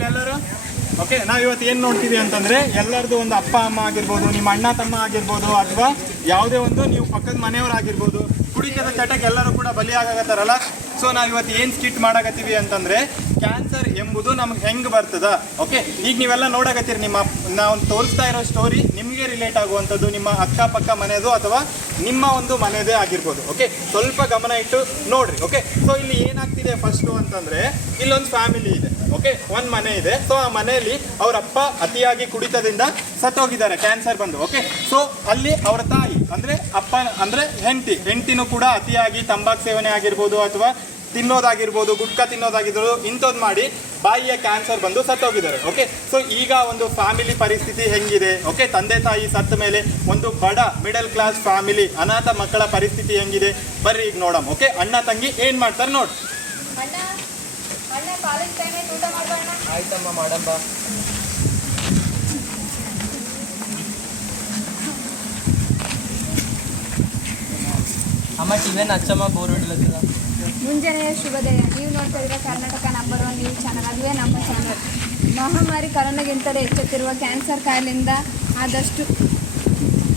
ಇಲ್ಲೆಲ್ಲರೂ okay. ನಾವು ಇವತ್ತು ಏನು ನೋಡ್ತೀವಿ ಅಂತಂದರೆ ಎಲ್ಲರದು ಒಂದು ಅಪ್ಪ ಅಮ್ಮ ಆಗಿರ್ಬೋದು, ನಿಮ್ಮ ಅಣ್ಣ ತಮ್ಮ ಆಗಿರ್ಬೋದು, ಅಥವಾ ಯಾವುದೇ ಒಂದು ನೀವು ಪಕ್ಕದ ಮನೆಯವರಾಗಿರ್ಬೋದು, ಕುಡಿತದ ಚಟಕ್ಕೆ ಎಲ್ಲರೂ ಕೂಡ ಬಲಿಯಾಗತ್ತಾರಲ್ಲ. ಸೊ ನಾವು ಇವತ್ತು ಏನು ಸ್ಕಿಟ್ ಮಾಡಾಕತ್ತೀವಿ ಅಂತಂದರೆ ಕ್ಯಾನ್ಸರ್ ಎಂಬುದು ನಮ್ಗೆ ಹೆಂಗೆ ಬರ್ತದ. ಓಕೆ, ಈಗ ನೀವೆಲ್ಲ ನೋಡಾಕತ್ತೀರಿ, ನಾವು ತೋರಿಸ್ತಾ ಇರೋ ಸ್ಟೋರಿ ನಿಮಗೆ ರಿಲೇಟ್ ಆಗುವಂಥದ್ದು ನಿಮ್ಮ ಅಕ್ಕಪಕ್ಕ ಮನೆಯದು ಅಥವಾ ನಿಮ್ಮ ಒಂದು ಮನೆಯದೇ ಆಗಿರ್ಬೋದು. ಓಕೆ, ಸ್ವಲ್ಪ ಗಮನ ಇಟ್ಟು ನೋಡ್ರಿ. ಓಕೆ, ಸೊ ಇಲ್ಲಿ ಏನಾಗ್ತಿದೆ ಫಸ್ಟು ಅಂತಂದರೆ ಇಲ್ಲೊಂದು ಫ್ಯಾಮಿಲಿ ಇದೆ. ಓಕೆ, ಒಂದು ಮನೆ ಇದೆ. ಸೊ ಆ ಮನೆಯಲ್ಲಿ ಅವರ ಅಪ್ಪ ಅತಿಯಾಗಿ ಕುಡಿತದಿಂದ ಸತ್ತೋಗಿದ್ದಾರೆ, ಕ್ಯಾನ್ಸರ್ ಬಂದು. ಓಕೆ, ಸೊ ಅಲ್ಲಿ ಅವರ ತಾಯಿ ಅಂದರೆ ಅಪ್ಪ ಅಂದರೆ ಹೆಂಡತಿನೂ ಕೂಡ ಅತಿಯಾಗಿ ತಂಬಾಕು ಸೇವನೆ ಆಗಿರ್ಬೋದು ಅಥವಾ ತಿನ್ನೋದಾಗಿರ್ಬೋದು, ಗುಟ್ಕಾ ತಿನ್ನೋದಾಗಿರ್ಬೋದು, ಇಂಥದ್ದು ಮಾಡಿ ಬಾಯಿಯ ಕ್ಯಾನ್ಸರ್ ಬಂದು ಸತ್ತೋಗಿದ್ದಾರೆ. ಓಕೆ, ಸೊ ಈಗ ಒಂದು ಫ್ಯಾಮಿಲಿ ಪರಿಸ್ಥಿತಿ ಹೆಂಗಿದೆ. ಓಕೆ, ತಂದೆ ತಾಯಿ ಸತ್ತ ಮೇಲೆ ಒಂದು ಬಡ ಮಿಡಲ್ ಕ್ಲಾಸ್ ಫ್ಯಾಮಿಲಿ ಅನಾಥ ಮಕ್ಕಳ ಪರಿಸ್ಥಿತಿ ಹೆಂಗಿದೆ ಬರ್ರಿ ಈಗ ನೋಡಮ್. ಓಕೆ, ಅಣ್ಣ ತಂಗಿ ಏನು ಮಾಡ್ತಾರೆ ನೋಡಿ. ಆಯ್ತಮ್ಮ ಮಾಡಮ್ಮ. ಅಮ್ಮ ಟಿವಿಯನ್ನು ಹಚ್ಚಮ್ಮ, ಬೋರ್ ಹೊಡಿಲತ್ತಿಲ್ಲ. ಮುಂಜಾನೆಯ ಶುಭೋದಯ. ನೀವು ನೋಡ್ತಾ ಇದ್ದೀರಾ ಕರ್ನಾಟಕ ನಂಬರ್ 1 ನ್ಯೂಸ್ ಚಾನಲ್, ಅದುವೇ ನಮ್ಮ ಚಾನಲ್. ಮಹಾಮಾರಿ ಕರೋನಾಗಿಂತಲೇ ಹೆಚ್ಚುತ್ತಿರುವ ಕ್ಯಾನ್ಸರ್ ಕಾಯಿಲೆಯಿಂದ ಆದಷ್ಟು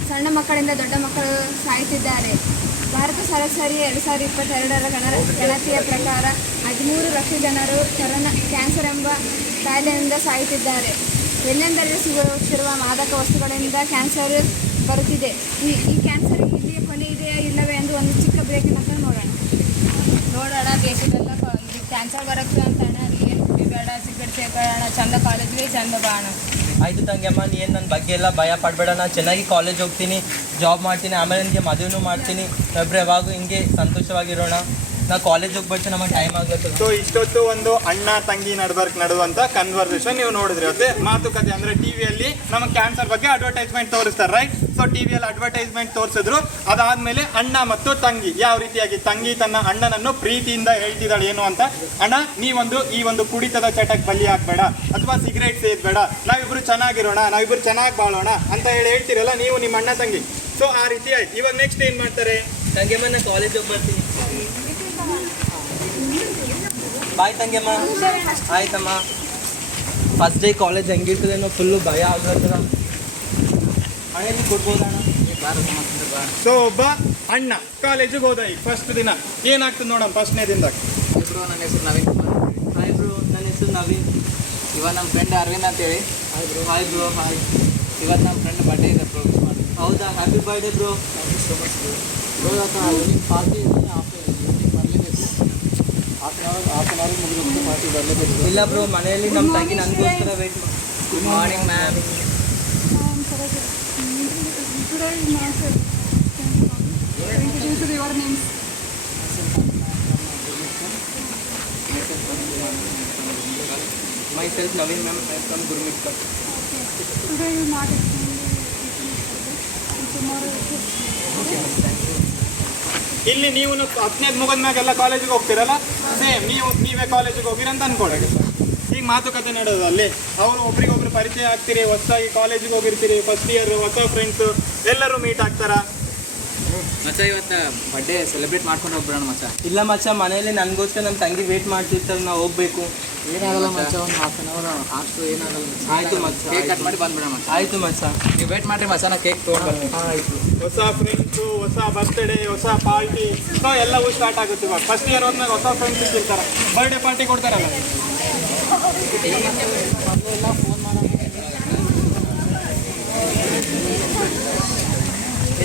ಸಣ್ಣ ಮಕ್ಕಳಿಂದ ದೊಡ್ಡ ಮಕ್ಕಳು ಸಾಯುತ್ತಿದ್ದಾರೆ. ಭಾರತ ಸರಾಸರಿ 2022ರ ಗಣತಿಯ ಪ್ರಕಾರ 13 ಲಕ್ಷ ಜನರು ಕ್ಯಾನ್ಸರ್ ಎಂಬ ಕಾಯಿಲೆಯಿಂದ ಸಾಯುತ್ತಿದ್ದಾರೆ. ಎಲ್ಲೆಂದರಲ್ಲಿ ಸಿಗುತ್ತಿರುವ ಮಾದಕ ವಸ್ತುಗಳಿಂದ ಕ್ಯಾನ್ಸರ್ ಬರುತ್ತಿದೆ. ಈ ಕ್ಯಾನ್ಸರ್ ಇಲ್ಲಿಯ ಕೊನೆ ಇದೆಯಾ ಇಲ್ಲವೇ ಎಂದು ಒಂದು ಚಿಕ್ಕ ಬ್ರೇಕಿನ ನಂತರ ನೋಡೋಣ. ಬೇಸಿಗೆಲ್ಲ ಇದು ಕ್ಯಾನ್ಸರ್ ಬರೋಕ್ಕೆ ಅಂತ ಏನು ಕುಡಿಬೇಡ, ಸಿಗರೇಟ್ ಸೇಬೇಡ, ಚಂದ ಕಾಲೇಜ್ಗೆ ಚಂದ ಬಾಣ. ಆಯಿತು ತಂಗಿಯಮ್ಮ, ನೀನು ನನ್ನ ಬಗ್ಗೆ ಎಲ್ಲ ಭಯ ಪಡಬೇಡ. ನಾನು ಚೆನ್ನಾಗಿ ಕಾಲೇಜ್ ಹೋಗ್ತೀನಿ, ಜಾಬ್ ಮಾಡ್ತೀನಿ, ಆಮೇಲೆ ನನಗೆ ಮದುವೆನೂ ಮಾಡ್ತೀನಿ. ಒಬ್ಬರು ಯಾವಾಗೂ ಹಿಂಗೆ ಸಂತೋಷವಾಗಿರೋಣ. ನಾವು ಕಾಲೇಜ್ ಹೋಗ್ಬಿಟ್ಟು ನಮಗೆ ಟೈಮ್ ಆಗ್ಲತ್ತದ. ಸೊ ಇಷ್ಟೊತ್ತು ಒಂದು ಅಣ್ಣ ತಂಗಿ ನಡುವಂಥ ಕನ್ವರ್ಸೇಷನ್ ನೀವು ನೋಡಿದ್ರಿ. ಓಕೆ, ಮಾತುಕತೆ ಅಂದರೆ ಟಿವಿಯಲ್ಲಿ ನಮಗೆ ಕ್ಯಾನ್ಸರ್ ಬಗ್ಗೆ ಅಡ್ವರ್ಟೈಸ್ಮೆಂಟ್ ತೋರಿಸ್ತಾರೆ, ರೈಟ್? ಸೊ ಟಿವಿಯಲ್ಲಿ ಅಡ್ವರ್ಟೈಸ್ಮೆಂಟ್ ತೋರಿಸಿದ್ರು. ಅದಾದಮೇಲೆ ಅಣ್ಣ ಮತ್ತು ತಂಗಿ ಯಾವ ರೀತಿಯಾಗಿ ತಂಗಿ ತನ್ನ ಅಣ್ಣನನ್ನು ಪ್ರೀತಿಯಿಂದ ಹೇಳ್ತಿದ್ದಾಳೆ ಏನು ಅಂತ, ಅಣ್ಣ ಈ ಒಂದು ಕುಡಿತದ ಚಟಕ್ಕೆ ಬಲಿ ಆಗಬೇಡ ಅಥವಾ ಸಿಗರೇಟ್ ಸೇದಬೇಡ, ನಾವಿಬ್ರು ಚೆನ್ನಾಗಿರೋಣ, ನಾವಿಬ್ರು ಚೆನ್ನಾಗಿ ಬಾಳೋಣ ಅಂತ ಹೇಳ್ತಿರಲ್ಲ ನೀವು ನಿಮ್ಮ ಅಣ್ಣ ತಂಗಿ. ಸೊ ಆ ರೀತಿ ಆಯ್ತು. ಇವಾಗ ನೆಕ್ಸ್ಟ್ ಏನು ಮಾಡ್ತಾರೆ? ತಂಗಿಯಮ್ಮ ನಾನು ಕಾಲೇಜ್ ಹೋಗಿ ಬರ್ತೀನಿ. ಬಾಯ್ ತಂಗಿಯಮ್ಮ. ಆಯ್ತಮ್ಮ. ಫಸ್ಟ್ ಡೇ ಕಾಲೇಜ್ ಹೆಂಗಿರ್ತದೇನೋ ಫುಲ್ಲು ಭಯ ಆಗ್ಲತ್ತದ. ಹಣೆಯಲ್ಲಿ ಕೊಡ್ಬೋದಣ್ಣ? ಸೊ ಒಬ್ಬ ಅಣ್ಣ ಕಾಲೇಜಿಗೆ ಹೋದ ಈಗ ಫಸ್ಟ್ ದಿನ ಏನಾಗ್ತದೆ ನೋಡೋಣ. ಫಸ್ಟ್ನೇ ದಿನದಾಗ ಬ್ರೋ, ನನ್ನ ಹೆಸರು ನವೀನ್ ಕುಮಾರ್. ಹಾಯ್ ಬ್ರೋ, ನನ್ನ ಹೆಸರು ನವೀನ್. ಇವಾಗ ನಮ್ಮ ಫ್ರೆಂಡ್ ಅರವಿಂದ್ ಅಂತೇಳಿ. Hi bro. Hi bro. Hi. ಇವತ್ತು ನಮ್ಮ ಫ್ರೆಂಡ್ ಬರ್ಡೇ ಇದೆ ಬ್ರೋ. ಹೌದಾ? Happy birthday bro. Thank you so much bro. Evening party evening ಬರಲೇಬೇಕು. ಹಾಫ್ ಆನ್ ಅವರ್ ಮುಗಿದು ಪಾರ್ಟಿ ಬರಲೇಬೇಕು. ಇಲ್ಲ ಬ್ರೋ, ಮನೆಯಲ್ಲಿ ನಮ್ಮ ತಂಗಿ ನನಗೋಸ್ಕರ wait. Good morning ma'am. Myself Naveen ma'am, I am from Gurmitpur. Today you not tomorrow. Okay ma'am, thank you. ಇಲ್ಲಿ ನೀವು 10ನೇದು ಮುಗಿದ್ಮ್ಯಾಗೆಲ್ಲ ಕಾಲೇಜಿಗೆ ಹೋಗ್ತೀರಲ್ಲ, ಸೇಮ್ ನೀವೇ ಕಾಲೇಜಿಗೆ ಹೋಗಿರಿ ಅಂತ ಅನ್ಕೊಳ್ಳಿ. ಈಗ ಮಾತುಕತೆ ನಡೆಯೋದು ಅಲ್ಲಿ. ಅವರು ಒಬ್ರಿಗೊಬ್ರು ಪರಿಚಯ ಆಗ್ತೀರಿ, ಹೊಸದಾಗಿ ಕಾಲೇಜಿಗೆ ಹೋಗಿರ್ತೀರಿ, ಫಸ್ಟ್ ಇಯರ್ ಹೊಸ ಫ್ರೆಂಡ್ಸು ಎಲ್ಲರೂ ಮೀಟ್ ಆಗ್ತಾರ. ಮಚ್ಚ ಇವತ್ತು ಬರ್ಡೇ ಸೆಲೆಬ್ರೇಟ್ ಮಾಡ್ಕೊಂಡು ಹೋಗ್ಬಿಡೋಣ ಮಚ್ಚ. ಇಲ್ಲ ಮಚ್ಚ, ಮನೆಯಲ್ಲಿ ನನಗೋಸ್ಕರ ನನ್ನ ತಂಗಿ ವೇಟ್ ಮಾಡ್ತಿರ್ತಾರೆ, ನಾವು ಹೋಗ್ಬೇಕು. ಏನಾಗಲ್ಲ ಮಚ್ಚ, ಒಂದು ಹಾಫ್ ಆನ್ ಅವರ್ ಅಷ್ಟು ಏನಾಗಲ್ಲ. ಆಯಿತು ಮಚ್ಚ. ಕೇಕ್ ಕಟ್ ಮಾಡಿ ಬಂದ್ಬಿಡೋಣ ಮಚ್ಚ. ಆಯಿತು ಮಚ್ಚ, ನೀವು ವೇಟ್ ಮಾಡಿರಿ ಮಚ್ಚ, ನಾ ಕೇಕ್ ತೊಗೊಂಡು. ಆಯಿತು. ಹೊಸ ಫ್ರೆಂಡ್ಸು, ಹೊಸ ಬರ್ತ್ಡೇ, ಹೊಸ ಪಾರ್ಟಿ, ಸೊ ಎಲ್ಲವೂ ಸ್ಟಾರ್ಟ್ ಆಗುತ್ತೆ. ಇವಾಗ ಫಸ್ಟ್ ಇಯರ್ ಹೋದ್ಮೇಲೆ ಹೊಸ ಫ್ರೆಂಡ್ಸ್ ಸಿಕ್ಕಿರ್ತಾರೆ, ಬರ್ಡೇ ಪಾರ್ಟಿ ಕೊಡ್ತಾರಲ್ಲ. ಮೊದಲೆಲ್ಲ ಫೋನ್ ಮಾಡೋದು.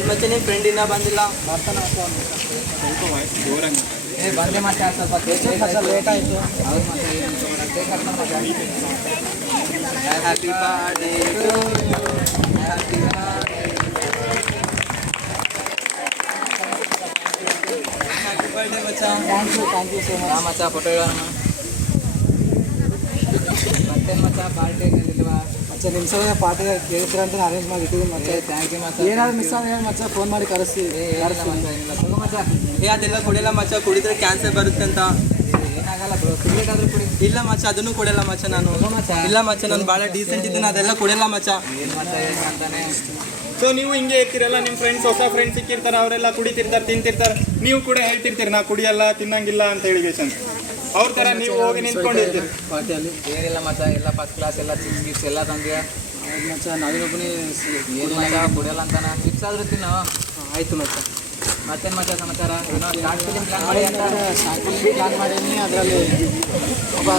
ಮತ್ತೆ ನಿಮ್ಮ ಫ್ರೆಂಡ್ ಇನ್ನೂ ಬಂದಿಲ್ಲ? ಬರ್ತಾನೆ ಸ್ವಲ್ಪ ಜೋರಾಗಿ ಬಂದೇ ಮತ್ತೆ ಸ್ವಲ್ಪ ಕೇಕ್ ಲೇಟ್ ಆಯಿತು. ಹೌದು ಮತ್ತೆ ಕೇಕ್ ಕಟ್ ಮಾಡಿ. Happy birthday to you, happy birthday ಮಚ್ಚ. ಥ್ಯಾಂಕ್ ಯು ಸೊ ಮಚ್ ಮಚ್ಚ. ಫೋಟೋ ಇಡೋಣ ಮತ್ತೆ ಮಚ್ಚ. ಪಾರ್ಟಿ ಇಲ್ವಾ ಮಚ್ಚ? ನಿಮ್ಮ ಸಲ ಪಾರ್ಟಿ ಕೇಳ್ತೀರ ಅಂತ ಅರೇಂಜ್ ಮಾಡಿ ಇಟ್ಟಿದ್ದೀನಿ ಮಚ್ಚ. ಥ್ಯಾಂಕ್ ಯು ಮಚ್ಚ. ಏನಾದ್ರು ಮಿಸ್ ಆದ್ರೆ ಮಚ್ಚ ಫೋನ್ ಮಾಡಿ ಕರೆಸ್ತೀವಿ. ತಗೋ ಮಚ್ಚ. ಅದೆಲ್ಲ ಕುಡಿಯಲ್ಲ ಮಚ್ಚ, ಕುಡಿದ್ರೆ ಕ್ಯಾನ್ಸರ್ ಬರುತ್ತೆ ಅಂತ. ಏನಾಗಲ್ಲ ಬ್ರೋ, ಸಿಗರೇಟ್ ಆದರೂ ಕುಡಿ. ಇಲ್ಲ ಮಚ್ಚ, ಅದನ್ನು ಕೊಡಲ್ಲ ಮಚ್ಚ ನಾನು. ಮಚ್ಚ. ಇಲ್ಲ ಮಚ್ಚ, ನಾನು ಭಾಳ ಡೀಸೆಂಟ್ ಇದ್ದೀನಿ, ಅದೆಲ್ಲ ಕೊಡಲ್ಲ ಮಚ್ಚ. ಏನು ಮಚ್ಚ ಏನು ಅಂತಾನೆ. ಸೊ ನೀವು ಹಿಂಗೆ ಇರ್ತೀರಲ್ಲ, ನಿಮ್ಮ ಫ್ರೆಂಡ್ಸ್ ಹೊಸ ಫ್ರೆಂಡ್ಸ್ ಸಿಕ್ಕಿರ್ತಾರೆ, ಅವರೆಲ್ಲ ಕುಡಿತಿರ್ತಾರೆ, ತಿಂತಿರ್ತಾರೆ, ನೀವು ಕೂಡ ಹೇಳ್ತಿರ್ತೀರಿ ನಾ ಕುಡಿಯಲ್ಲ, ತಿನ್ನಂಗಿಲ್ಲ ಅಂತ ಹೇಳಿ. ಅವ್ರ ತರ ನೀವು ಹೋಗಿ ನಿಂತ್ಕೊಂಡಿರ್ತೀರಿ. ಪಾರ್ಟಿಯಲ್ಲಿ ಏನಿಲ್ಲ ಮಚ್ಚ, ಎಲ್ಲ ಫಸ್ಟ್ ಕ್ಲಾಸ್, ಎಲ್ಲ ಚಿಪ್ಸ್ ಗಿಪ್ಸ್ ಎಲ್ಲ ತಂದಿಯ ಮಚ್ಚ. ನಾವಿನೊಬ್ಬನೇ ಏನು ಮಚ್ಚ ಕುಡಿಯಲ್ಲ ಅಂತಾನ, ಚಿಪ್ಸ್ ಆದ್ರೂ ತಿನ್ನೋ. ಆಯಿತು ಮಚ್ಚ. ಮತ್ತೇನು ಮಚ್ಚ ಸಮಾಚಾರ? ಶಾರ್ಟ್ ಫಿಲಿಮ್ ಪ್ಲಾನ್ ಮಾಡಿ ಅಂತ. ಶಾರ್ಟ್ ಫಿಲಿಮ್ ಪ್ಲಾನ್ ಮಾಡೀನಿ. ಅದರಲ್ಲಿ ಒಬ್ಬ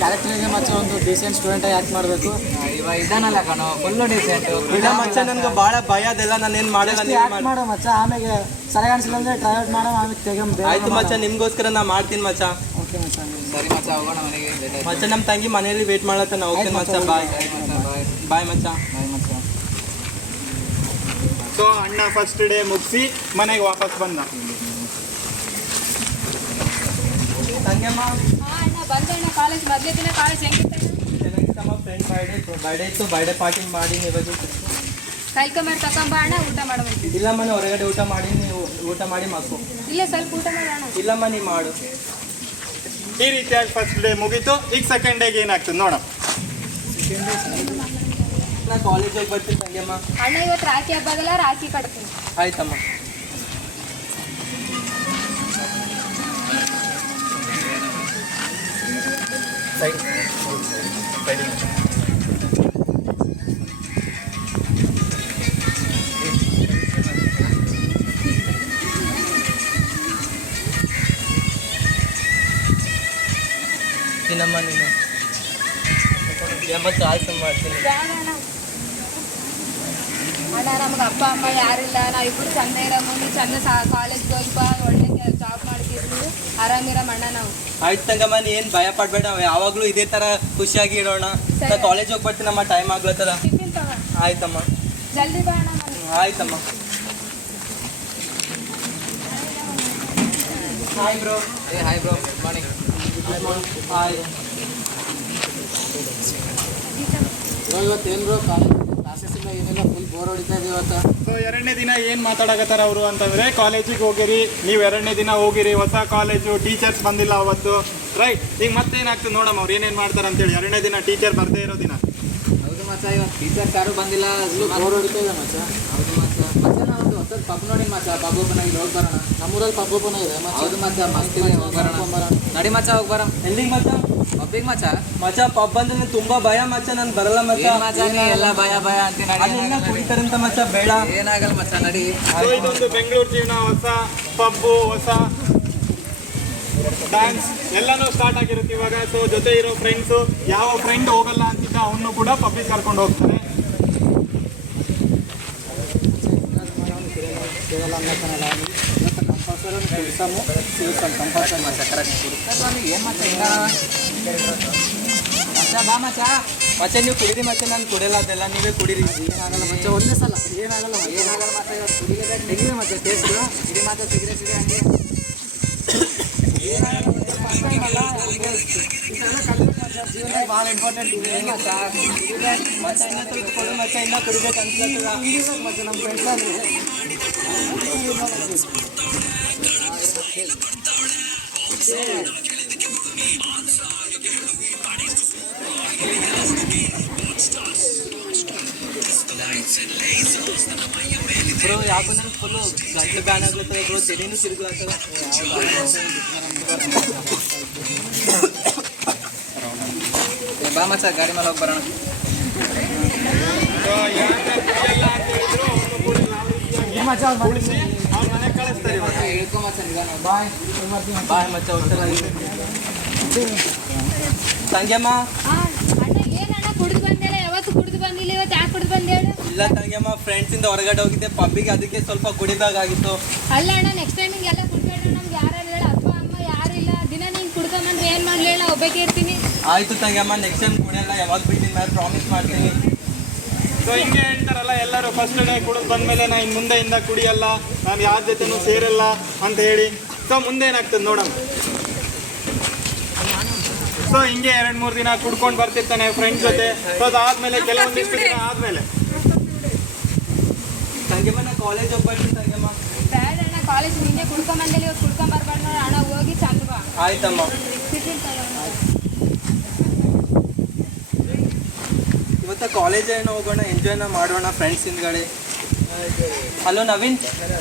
ಕ್ಯಾರೆಕ್ಟರ್ಗೆ ಮಚ್ಚ ಒಂದು ಡೀಸೆಂಟ್ ಸ್ಟೂಡೆಂಟಾಗಿ ಆ್ಯಕ್ಟ್ ಮಾಡಬೇಕು. ಇವಾಗ ಇದಾನಲ್ಲ ಕಣೋ, ಫುಲ್ಲು ಡೀಸೆಂಟು. ಇಲ್ಲ ಮಚ್ಚ, ನನಗೆ ಭಾಳ ಭಯ ಅದೆಲ್ಲ, ನಾನೇನು ಮಾಡಲ್ಲ. ಆ್ಯಕ್ಟ್ ಮಾಡೋ ಮಚ್ಚ, ಆಮೇಲೆ ಸರಿಯಾಗಿ ಅನಿಸಿಲ್ಲ ಅಂದರೆ ಟ್ರೈಔಟ್ ಮಾಡೋ, ಆಮೇಲೆ ತೆಗಮ್. ಆಯ್ತು ಮಚ್ಚ, ನಿಮಗೋಸ್ಕರ ನಾ ಮಾಡ್ತೀನಿ ಮಚ್ಚ. ಓಕೆ ಮಚ್ಚ. ಸರಿ ಮಚ್ಚ, ಹೋಗೋಣ ಮನೆಗೆ. ಮಚ್ಚ ನಮ್ಮ ತಂಗಿ ಮನೆಯಲ್ಲಿ ವೇಟ್ ಮಾಡ್ಲತ್ತ. ನಾವು ಓಕೆ ಮಚ್ಚ, ಬಾಯ್ ಬಾಯ್ ಮಚ್ಚ. ಬಾಯ್ ಮಚ್ಚ. ಸೊ ಅಣ್ಣ ಫಸ್ಟ್ ಡೇ ಮುಗಿಸಿ ಮನೆಗೆ ವಾಪಸ್ ಬಂದ. ತಂಗಮ್ಮ ಅಣ್ಣ ಬಂದಣ್ಣ ಕಾಲೇಜ್ ಮೊದಲೇ ದಿನ ಕಾಲೇಜ್ ಹೆಂಗಿತ್ತು? ಚೆನ್ನಾಗಿತ್ತಮ್ಮ. ಫ್ರೆಂಡ್ ಬರ್ಡೇ ಇತ್ತು, ಬರ್ಡೇ ಪಾರ್ಟಿ ಮಾಡೀನಿ ಇವಾಗ. ಕೈಕೊಂಬರ್ ತಕೊಂಬ ಅಣ್ಣ, ಊಟ ಮಾಡಬೇಕು. ಇಲ್ಲಮ್ಮ, ನಾ ಹೊರಗಡೆ ಊಟ ಮಾಡಿ, ನೀವು ಊಟ ಮಾಡಿ ಮಕ್ಕಳು. ಇಲ್ಲೇ ಸ್ವಲ್ಪ ಊಟ ಮಾಡೋಣ. ಇಲ್ಲಮ್ಮ, ನೀ ಮಾಡು. ಈ ರೀತಿಯಾಗಿ ಫಸ್ಟ್ ಡೇ ಮುಗೀತು. ಈಗ ಸೆಕೆಂಡ್ ಡೇಗೆ ಏನಾಗ್ತದೆ ನೋಡೋಣ. ನಾ ಕಾಲೇಜ್ ಹೋಗಿ ಬರ್ತೀನಿ ತಂಗಮ್ಮ. ಅಣ್ಣ ಇವತ್ತು ರಾಖಿ ಹಬ್ಬದಲ್ಲ, ರಾಖಿ ಕಟ್ತೀನಿ. ಆಯ್ತಮ್ಮ. ತಿನ್ನಮ್ಮ ನೀನು. ಎಂಬತ್ತು ಆಲ್ಸ ಮಾಡ್ತೀನಿ. ಅಣ್ಣ ನಮ್ಗೆ ಅಪ್ಪ ಅಮ್ಮ ಯಾರಿಲ್ಲ, ನಾವಿಬ್ಬರು ಚಂದ ಇರಮ್ಮ. ನೀ ಚಂದ ಕಾಲೇಜ್ಗೆ ಹೋಗ್ಬಾ, ಒಳ್ಳೆ ಜಾಬ್ ಮಾಡ್ತಿದ್ವಿ, ಆರಾಮಿರಮ್ಮ ಅಣ್ಣ ನಾವು. ಆಯ್ತು ತಂಗಮ್ಮ, ನೀ ಏನು ಭಯ ಪಡ್ಬೇಡ. ಯಾವಾಗಲೂ ಇದೇ ಥರ ಖುಷಿಯಾಗಿ ಇರೋಣ. ನಾ ಕಾಲೇಜ್ ಹೋಗಿ ಬರ್ತೀನಿ, ನಮ್ಮ ಟೈಮ್ ಆಗ್ಲತ್ತದ. ಟಿಫಿನ್ ತಗೋ. ಆಯ್ತಮ್ಮ. ಜಲ್ದಿ ಬಾ ಅಣ್ಣ ಮನೆಗೆ. ಆಯ್ತಮ್ಮ. Hi bro. Hi bro, good morning. Hi. ಇವತ್ತೇನು ಬ್ರೋ ಕಾಲೇಜ್ ಕ್ಲಾಸಸ್ಸಿಂದ ಏನಿಲ್ಲ, ಫುಲ್ ಬೋರ್ ಹೊಡಿತಾ ಇದೆ ಇವತ್ತು. ಸೊ ಎರಡನೇ ದಿನ ಏನು ಮಾತಾಡಕತ್ತಾರ ಅವರು ಅಂತಂದರೆ, ಕಾಲೇಜಿಗೆ ಹೋಗಿರಿ ನೀವು, ಎರಡನೇ ದಿನ ಹೋಗಿರಿ, ಹೊಸ ಕಾಲೇಜು, ಟೀಚರ್ಸ್ ಬಂದಿಲ್ಲ ಅವತ್ತು, ರೈಟ್? ಈಗ ಮತ್ತೇನಾಗ್ತದೆ ನೋಡಮ್ಮ, ಅವ್ರು ಏನೇನು ಮಾಡ್ತಾರೆ ಅಂತೇಳಿ. ಎರಡನೇ ದಿನ ಟೀಚರ್ ಬರದೇ ಇರೋ ದಿನ. ಹೌದು ಮಚ್ಚ, ಇವತ್ತು ಟೀಚರ್ಸ್ ಯಾರು ಬಂದಿಲ್ಲ, ಬೋರ್ ಹೊಡಿತಾ ಇದೆ ಮಚ್ಚ. ಹೌದು ಮಚ್ಚ. ಮಚ್ಚ ನಾವು ಒಂದು ಹೊಸದು ಪಬ್ ನೋಡಿ ಮಚ್ಚ, ಪಬ್ ಓಪನ್ ಆಗಿ ಹೋಗಿ ಬರೋಣ. ನಮ್ಮೂರಲ್ಲಿ ಪಬ್ ಓಪನ್ ಇದೆ. ಹೌದು ಮಚ್ಚ, ಮಸ್ತ್ ಇದೆ, ಹೋಗಿ ಬರೋಣ. ನಡಿ ಮಚ್ಚ, ಹೋಗಿ ಬರೋಣ. ಎಲ್ಲಿಗೆ ಮಚ್ಚ? ಪಬ್ಬಿಗೆ ಮಚ್ಚ. ಮಚ್ಚ ಪಬ್ ಅಂದ್ರೆ ತುಂಬಾ ಭಯ ಮಚ್ಚ, ನಾನು ಬರಲ್ಲ ಮಚ್ಚ. ಮಚ್ಚ ನೀ ಎಲ್ಲ ಭಯ ಭಯ ಅಂತೀನಿ. ಅಲ್ಲೆಲ್ಲ ಕುಡಿತಾರಂತ ಮಚ್ಚ, ಬೇಡ. ಏನಾಗಲ್ಲ ಮಚ್ಚ, ನಡಿ. ಸೊ ಇದೊಂದು ಬೆಂಗಳೂರು ಜೀವನ, ಹೊಸ ಪಬ್ಬು, ಹೊಸ ಡ್ಯಾನ್ಸ್ ಎಲ್ಲನೂ ಸ್ಟಾರ್ಟ್ ಆಗಿರುತ್ತೆ ಇವಾಗ. ಸೊ ಜೊತೆ ಇರೋ ಫ್ರೆಂಡ್ಸು, ಯಾವ ಫ್ರೆಂಡ್ ಹೋಗಲ್ಲ ಅಂತಿದ್ದ ಅವನು ಕೂಡ ಪಬ್ಬಿಗೆ ಕರ್ಕೊಂಡು ಹೋಗ್ತಾರೆ. ಏನು ಮಚ್ಚ ಹಿಂಗ ಮಚ್ಚ, ಬಾ ಮಚ್ಚ. ಮಚ್ಚ ನೀವು ಕುಡೀರಿ ಮಚ್ಚ, ನಾನು ಕುಡಿಯಲ್ಲ, ಅದೆಲ್ಲ ನೀವೇ ಕುಡೀರಿ. ಏನಾಗಲ್ಲ ಮಚ್ಚ, ಒಂದೇ ಸಲ ಏನಾಗಲ್ಲ ಏನಾಗಲ್ಲ ಮಚ್ಚ. ಇವತ್ತು ಕುಡಿಲೇಬೇಕು. ಹೆಂಗಿದೆ ಮಚ್ಚ ಟೇಸ್ಟ್? ಇಡೀ ಮಾತ್ರ ಸಿಗರೇಟ್ ಇದೆ ಹಂಗೆ. ಏನಾಗಲ್ಲ ಮಚ್ಚ, ಫಸ್ಟ್ ಟೈಮ್ ಅಲ್ಲ, ಜೀವನ ಭಾಳ ಇಂಪಾರ್ಟೆಂಟ್ ಇದೆ ಮಚ್ಚ. ಕುಡಿಬೇಕು ಮಚ್ಚ, ಇನ್ನೂ ಸ್ವಲ್ಪ ಕೊಡು ಮಚ್ಚ, ಇನ್ನೂ ಕುಡಿಬೇಕು ಅನ್ಸುತ್ತಲ್ಲ. ಕುಡಿಬೇಕು ಮಚ್ಚ, ನಮ್ಮ ಫ್ರೆಂಡ್ಸಲ್ಲಿ. ಬ್ರೋ ಯಾಕೋ ನನಗೆ ಫುಲ್ಲು ಗಂಟಲು ಬ್ಯಾನ್ ಆಗ್ಲತ್ತದ ಬ್ರೋ, ತಲೆನೂ ತಿರುಗ್ಲಾಗ್ತದ. ಬಾ ಮಚ್ಚ, ಗಾಡಿ ಮೇಲೆ ಹೋಗಿ ಬರೋಣ. ಸೊ ಯಾಕೆ ಕುಡಿಯಲ್ಲ ಅಂತ ಹೇಳಿದ್ರು ಅವನು ಕೂಡ ಕುಡಿಸಿ ಅವ್ರ ಮನೆಗೆ ಕಳಿಸ್ತಾರೆ ಇವಾಗ. ಹೇಳ್ಕೊ ಮಚ್ಚ, ನಿಧಾನ. ಬಾಯ್. ಬಾಯ್ ಮಚ್ಚ, ಹೋಗ್ತಾರ. ತಂಗ್ಯಮ್ಮ. ಅಣ್ಣ ಏನಣ್ಣ ಕುಡಿದು ಬಂದಿಲ್ಲ, ಯಾವತ್ತು ಕುಡಿದು ಬಂದಿಲ್ಲ, ಇವತ್ತು ಯಾಕೆ ಕುಡಿದು ಬಂದು ಹೇಳು? ಇಲ್ಲ ತಂಗ್ಯಮ್ಮ, ಫ್ರೆಂಡ್ಸಿಂದ ಹೊರಗಡೆ ಹೋಗಿದ್ದೆ ಪಬ್ಬಿಗೆ, ಅದಕ್ಕೆ ಸ್ವಲ್ಪ ಕುಡಿಬೇಕಾಗಿತ್ತು. ಅಲ್ಲ ಅಣ್ಣ, ನೆಕ್ಸ್ಟ್ ಟೈಮ್ ಹಿಂಗೆಲ್ಲ ಕುಡ್ಬೇಡ. ನಮ್ಗೆ ಯಾರು ಹೇಳ, ಅಪ್ಪ ಅಮ್ಮ ಯಾರಿಲ್ಲ. ದಿನ ನೀನು ಕುಡ್ಕೊಂಬಂದ್ರೆ ಏನು ಮಾಡಲಿ ಹೇಳ, ಒಬ್ಬಕ್ಕೆ ಇರ್ತೀನಿ. ಆಯ್ತು ತಂಗ್ಯಮ್ಮ, ನೆಕ್ಸ್ಟ್ ಟೈಮ್ ಕುಡಿಯಲ್ಲ, ಯಾವಾಗ ಬಿಡ್ತೀನಿ ಮೇಲೆ ಪ್ರಾಮಿಸ್ ಮಾಡ್ತೀನಿ. ಸೊ ಹಿಂಗೆ ಹೇಳ್ತಾರಲ್ಲ ಎಲ್ಲರೂ, ಫಸ್ಟ್ ಡೇ ಕುಡಿದು ಬಂದಮೇಲೆ ನಾನು ಇನ್ನು ಮುಂದೆಯಿಂದ ಕುಡಿಯಲ್ಲ, ನಾನು ಯಾರ ಜೊತೆನೂ ಸೇರಲ್ಲ ಅಂತ ಹೇಳಿ. ಸೊ ಮುಂದೆ ಏನಾಗ್ತದೆ ನೋಡೋಣ. ಸೊ ಹಿಂಗೆ 2-3 ದಿನ ಕುಡ್ಕೊಂಡು ಬರ್ತಿರ್ತಾನೆ ಫ್ರೆಂಡ್ಸ್ ಜೊತೆ. ಸೊ ಅದಾದ್ಮೇಲೆ ಕೆಲವೊಂದಿಷ್ಟು ದಿನ ಆದಮೇಲೆ ತಂಗ್ಯಮ್ಮ, ನಾ ಕಾಲೇಜ್ ಹೋಗಿ ಬರ್ತೀನಿ ತಂಗ್ಯಮ್ಮ. ಬೇಡ ಅಣ್ಣ, ಕಾಲೇಜ್ ನಿನ್ನೆ ಕುಡ್ಕೊಂಬಂದಿಲ್ಲ, ಇವತ್ತು ಕುಡ್ಕೊಂಬರ್ಬಾರ್ದು ನೋಡ ಅಣ್ಣ. ಹೋಗಿ ಚಂದ ಬಾ. ಆಯ್ತಮ್ಮ. ಟಿಫಿನ್ ತಗೋಣ. ಇವತ್ತು ಕಾಲೇಜ್ ಏನೋ ಹೋಗೋಣ, ಎಂಜಾಯ್ನ ಮಾಡೋಣ ಫ್ರೆಂಡ್ಸ್ ಹಿಂದ್ಗಡೆ. ಹಲೋ ನವೀನ್.